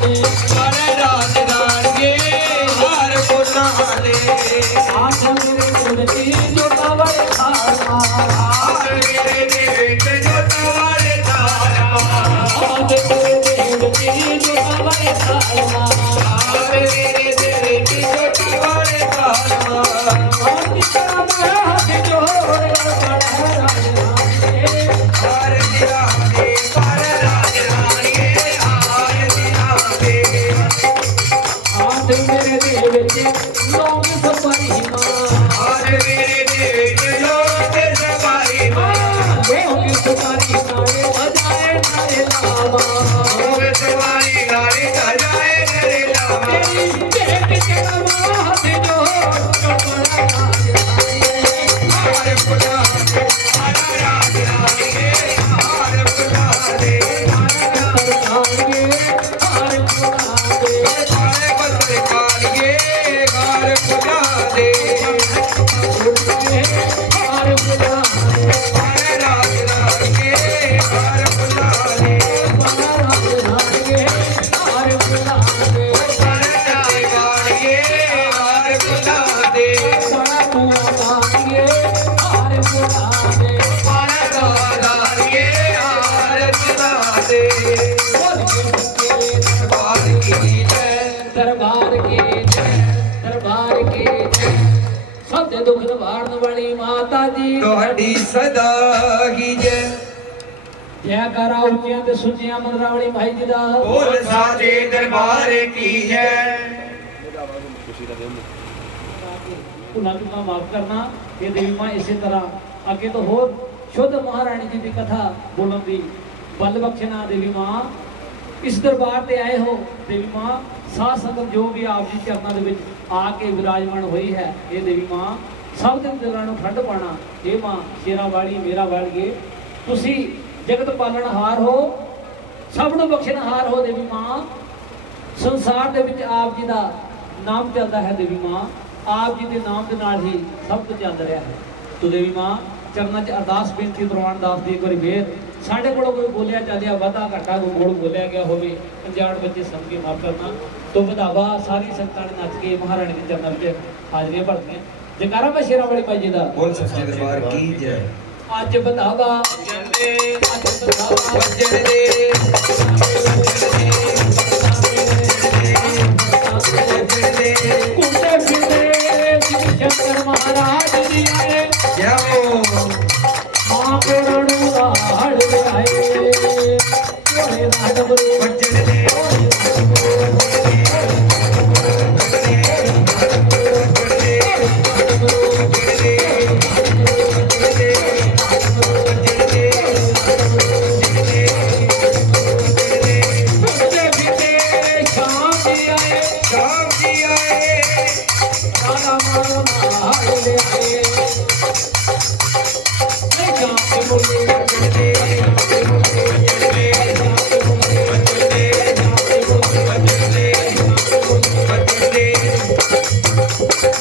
ਦੇ ਸਾਰੇ ਰਾਜ ਰਾਣੀਏ ਹਾਰ ਬੋਲਾਂ ਦੇ ਆਸ ਮੇਰੇ ਦਿਲ ਵਿੱਚ ਜੋਤਾ ਵਾਲੇ ਖਾਲਮਾ ਹਾਰ ਮੇਰੇ ਦੇ ਵਿੱਚ ਜੋਤਾ ਵਾਲੇ ਤਾਰਾ ਆਸ ਮੇਰੇ ਦਿਲ ਵਿੱਚ ਜੋਤਾ ਵਾਲੇ ਖਾਲਮਾ ਹਾਰ ਮੇਰੇ ਦੇ ਵਿੱਚ ਜੋਤਾ ਵਾਲੇ ਤਾਰਾ ਆਸ ਕਿਤਨਾ ਮੈਂ ਹੱਥ ਜੋੜ ਬੜਾ ਰਾਜ ਰਾਣੀਏ ਹਾਰ ਦਿਲਾ ਦੇ ਸਾਰੇ ਰਾਜ ਰਾਣੀਏ ਹਾਰ ਦਿਲਾ ਦੇ ਆਸ ਮੇਰੇ ਦਿਲ ਵਿੱਚ ਲੋਕ ਸਪਾਈ ਮਾਂ ਹਾਰ ਮੇਰੇ ਦੇ ਵਿੱਚ ਲੋਕ ਸਵਾਰੀ ਮਾਂ ਲੋਕ ਸਪਾਈ ਨਾਲੇ ਵਜਾਏ ਨਾਲੇ ਲਾਵਾ ਲੋਕ ਸਵਾਰੀ ਗਾੜੀ ਜਾਏ ਮੇਰੇ ਲਾਵਾ ਤੇਰੀ ਦੇਖ ਕਿਤਨਾ ਮੈਂ ਹੱਥ ਜੋੜ ਬੜਾ ਰਾਜ ਰਾਣੀਏ ਹਾਰ ਬੁਲਾ ਦੇ ਹਾਰ ਰਾਜ ਰਾਣੀਏ ਹਾਰ ਬੁਲਾ ਦੇ ਰਾਣੀਏ ਹਾਰ ਬੁਲਾ ਦੇ ਹਾਰ ਬਦਲ ਕਾਲੀਏ ਹਾਰ ਬੁਲਾ ਦੇ ਹਾਰ ਬੁਲਾ ਦੇ ਹਾਰ ਰਾਜ ਰਾਣੀਏ ਹਾਰ ਬੁਲਾ ਦੇ ਬੜਾ ਰਾਜ ਰਾਣੀਏ ਹਾਰ ਬੁਲਾ ਦੇ ਹਾਰ ਰਾਜ ਰਾਣੀਏ ਹਾਰ ਬੁਲਾ ਦੇ ਬੜਾ ਪੂਆ ਰਾਣੀਏ ਹਾਰ ਬੁਲਾ ਦੇ ਹਾਰ ਰਾਣੀਏ ਹਾਰ ਬੁਲਾ ਦੇ ਬਾਤ ਕੀ ਜੈ ਦਰਬਾਰ ਕੀ ਜੈ ਦਰਬਾਰ ਕੀ ਜੈ ਸਭ ਦੇ ਦੁੱਖ ਨਿਵਾਰਨ ਵਾਲੀ ਮਾਤਾ ਜੀ ਤੁਹਾਡੀ ਸਦਾ ਕੀ ਜੈ ਜੈ ਕਰਾ ਉੱਚੀਆਂ ਤੇ ਸੁੱਚੀਆਂ ਮੰਦਰਾਂ ਵਾਲੀ ਮਾਈ ਜੀ ਦਾ ਬੋਲ ਸਾਚੇ ਦਰਬਾਰ ਕੀ ਜੈ ਭੁੱਲਾਂ ਚੁੱਕਾਂ ਮਾਫ ਕਰਨਾ ਇਹ ਦੇਵੀ ਮਾਂ ਇਸੇ ਤਰ੍ਹਾਂ ਅੱਗੇ ਤੋਂ ਹੋਰ ਸ਼ੁੱਧ ਮਹਾਰਾਣੀ ਜੀ ਦੀ ਕਥਾ ਬੋਲਣ ਦੀ ਬਲ ਬਖਸ਼ਣਾ ਦੇਵੀ ਮਾਂ ਇਸ ਦਰਬਾਰ ਤੇ ਆਏ ਹੋ ਦੇਵੀ ਮਾਂ ਸਾਧ ਸੰਗਤ ਜੋ ਵੀ ਆਪ ਜੀ ਚਰਨਾਂ ਦੇ ਵਿੱਚ ਆ ਕੇ ਵਿਰਾਜਮਾਨ ਹੋਈ ਹੈ ਇਹ ਦੇਵੀ ਮਾਂ ਸਭ ਦੇ ਦਿਲਾਂ ਨੂੰ ਠੰਡ ਪਾਣਾ ਇਹ ਮਾਂ ਸ਼ੇਰਾਂ ਵਾਲੀ ਮੇਰਾ ਵਾਲੀਏ ਤੁਸੀਂ ਜਗਤ ਪਾਲਣਹਾਰ ਹੋ ਸਭ ਨੂੰ ਬਖਸ਼ਣਹਾਰ ਹੋ ਦੇਵੀ ਮਾਂ ਸੰਸਾਰ ਦੇ ਵਿੱਚ ਆਪ ਜੀ ਦਾ ਨਾਮ ਚੱਲਦਾ ਹੈ ਦੇਵੀ ਮਾਂ ਆਪ ਜੀ ਦੇ ਨਾਮ ਦੇ ਨਾਲ ਹੀ ਸਭ ਕੁਝ ਚੱਲ ਰਿਹਾ ਹੈ ਤੋ ਦੇਵੀ ਮਾਂ ਚਰਨਾਂ 'ਚ ਅਰਦਾਸ ਬੇਨਤੀ ਪ੍ਰਵਾਨ ਦਾਸ ਦੀ ਇੱਕ ਵਾਰੀ ਫੇਰ ਸਾਡੇ ਕੋਲੋਂ ਕੋਈ ਬੋਲਿਆ ਚੱਲਿਆ ਵਾਧਾ ਘਾਟਾ ਕੋਈ ਮੋੜ ਬੋਲਿਆ ਗਿਆ ਹੋਵੇ ਅਣਜਾਣ ਬੱਚੇ ਸਮਝ ਕੇ ਮਾਫ ਕਰਨਾ ਤੋ ਵਧਾਵਾ ਸਾਰੀ ਸੰਗਤਾਂ ਨੇ ਨੱਚ ਕੇ ਮਹਾਰਾਣੀ ਦੇ ਚਰਨਾਂ ਵਿੱਚ ਹਾਜ਼ਰੀਆਂ ਭਰਦੀਆਂ ਜੈਕਾਰਾ ਮੈਂ ਸ਼ੇਰਾਂ ਵਾਲੀ ਭਾਈ ਜੀ ਦਾ ਬੋਲ ਸੱਚੇ ਦਰਬਾਰ ਕੀ ਜੈ ਅੱਜ ਵਧਾਵਾ ਜੰਦੇ ਅੱਜ ਵਧਾਵਾ ਵੱਜਣ ਦੇ ਕੁੰਡੇ ਫਿਰਦੇ ਸ਼ੰਕਰ ਮਹਾਰਾਜ ਜੀ ਆਏ ਜਾਓ ਮਾਂ ਕੋਲੋਂ ਰਾੜ ਲਿਆਏ ਕੋਲੇ ਰਾੜ ਬਰੂ ਵੱਜਣ ਦੇ ਕੁੰਡੇ ਫਿਰਦੇ ਸ਼ਾਮ ਜੀ ਆਏ ਸ਼ਾਮ ਜੀ ਆਏ ਰਾਧਾ ਮਾਰੋ ਰਾੜ ਲਿਆਏ ਮੈਂ ਸ਼ਾਮ ਦੇ ਮੁੰਡੇ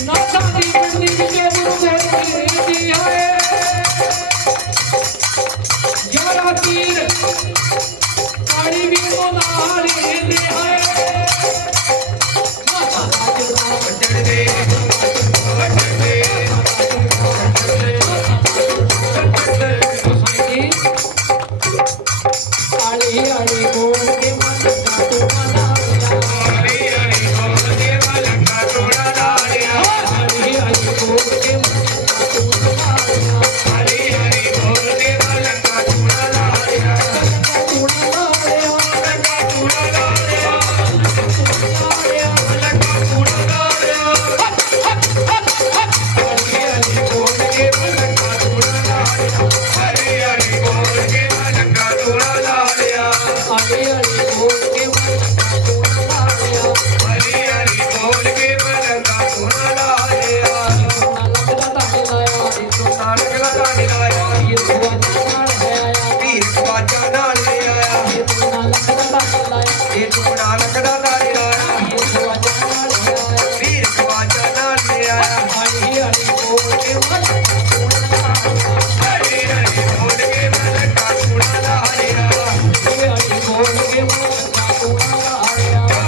ਨਾਥਾਂ ਦੀ ਪਿੰਡੀ ਜੇ ਗੁਰੂ ਗੋਬਿੰਦ ਜੀ ਆਏ ਯਾਰਾ ਪੀਰ ਕਾਲੀ ਵੀ ਨੂੰ ਨਾਲ ਲੈਂਦੇ ਆਏ ਮਾਤਾ ਰਾਜ ਦਾ ਵੱਜਣ ਦੇ ਵੱਜਣ ਦੇ ਸਾਈਂ ਆਲੀ ਆਲੀ ਬੋਲ ਕੇ ਮਨ ਦਾ ਤੂੰ ਮਨਾ ਹਰੀ ਹਰੀ ਬੋਲ ਦੇ ਵਾਲਾ ਟੋੜਾ ਲਾੜਿਆ ਆਲੀ ਆਲੀ ਬੋਲ ਕੇ ਮਨ ਦਾ ਤੂੰ ਮਨਾ ਹਰੀ ਹਰੀ ਬੋਲ ਦੇ ਵਾਲਾ ਟੋੜਾ ਲਾੜਿਆ ਤੂੰ ਨਾ ਲਿਆ ਟੋੜਾ ਲਾੜਿਆ ਲੱਗਾ ਟੋੜਾ ਲਾੜਿਆ ਹਰੀ ਹਰੀ ਬੋਲ ਕੇ ਵਾਲਾ ਟੋੜਾ ਲਾੜਿਆ ਹਰੀ ਹਰੀ ਬੋਲ ਕੇ ਵਾਲਾ ਟੋੜਾ ਲਾੜਿਆ ਆਲੀ ਆਲੀ ਬੋਲ ਕੇ ਮਨ ਦਾ ਤੂੰ ਮਨਾ ਹਰੀ ਹਰੀ ਬੋਲ ਕੇ ਵਾਲਾ ਟੋੜਾ ਲਾੜਿਆ ਨਾ ਲੱਗਦਾ ਤਾਂ ਲਾਇਆ ਤੇ ਤੂੰ ਨਾਨਕ ਦਾ ਢਾਡ ਲਾਇਆ ਇਹ ਸੁਆ ਨਾਲ ਹੈ ਆਇਆ ਵੀਰ ਬਾਜਾ ਨਾਲ ਲੈ ਆਇਆ ਇਹ ਤੂੰ ਨਾ ਲੱਗਦਾ ਤਾਂ ਲਾਇਆ ਇਹ ਤੂੰ ਨਾਨਕ ਦਾ ਢਾਡ ਲਾਇਆ ਇਹ ਸੁਆ ਨਾਲ ਹੈ ਆਇਆ ਵੀਰ ਬਾਜਾ ਨਾਲ ਲੈ ਆਇਆ ਆਲੀ ਆਲੀ ਬੋਲ ਕੇ ਮਨ ਦਾ ਤੂੰ ਮਨਾ ਹਰੀ ਹਰੀ ਬੋਲ ਕੇ ਵਾਲਾ ਟੋੜਾ ਲਾੜਿਆ ਆਲੀ ਆਲੀ ਬੋਲ ਕੇ ਮਨ ਦਾ ਤੂੰ ਮਨਾ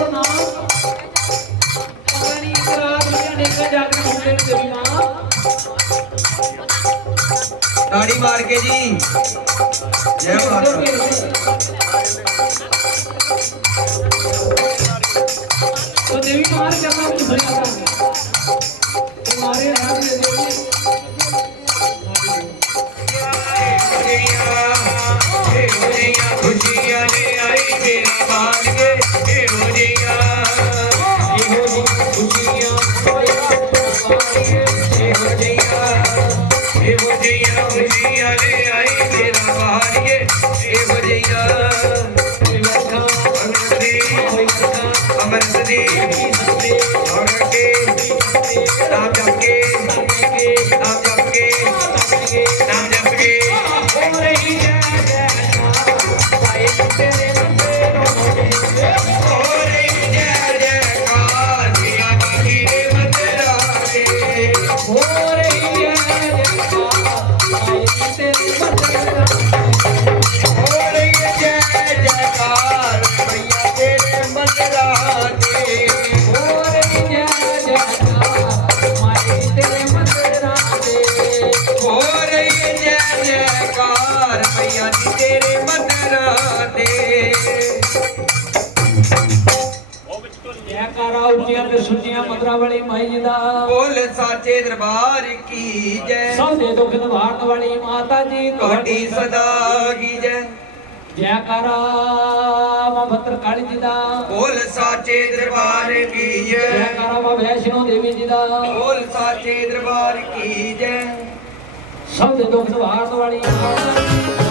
ਦਾ ਨਾਮ ਪਤਾ ਨਹੀਂ ਇਸ ਰਾਤ ਨੂੰ ਨੇ ਜਾਗਣ ਹੁੰਦੇ ਨੇ ਤੇਰੀ ਮਾਂ ਤਾੜੀ ਮਾਰ ਕੇ ਜੀ ਜੈ ਮਾਤਾ तो देवी मार करना कुछ भरिया था तुम्हारे नाम ये देवी खुशियाँ ले आई तेरा भाग्य हे हो जिया खुशियाँ हे हो जिया खुशियाँ ले आई तेरा भाग्य हे हो जिया अमृत दी के नाम जप के नाम जप के नाम जप के हो रही है सुनिया मदरा वाली माई जी दा बोल साचे दरबार की जय सब दे दुख निवारण वाली माता जी ਤੁਹਾਡੀ सदा की जय जयकारा मां भद्रकाली जी दा बोल साचे दरबार की जय जयकारा मां वैष्णो देवी जी दा बोल साचे दरबार की जय सब दे दुख निवारण वाली माता जी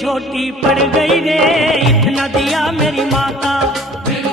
छोटी पड़ गई रे इतना दिया मेरी माता मेरी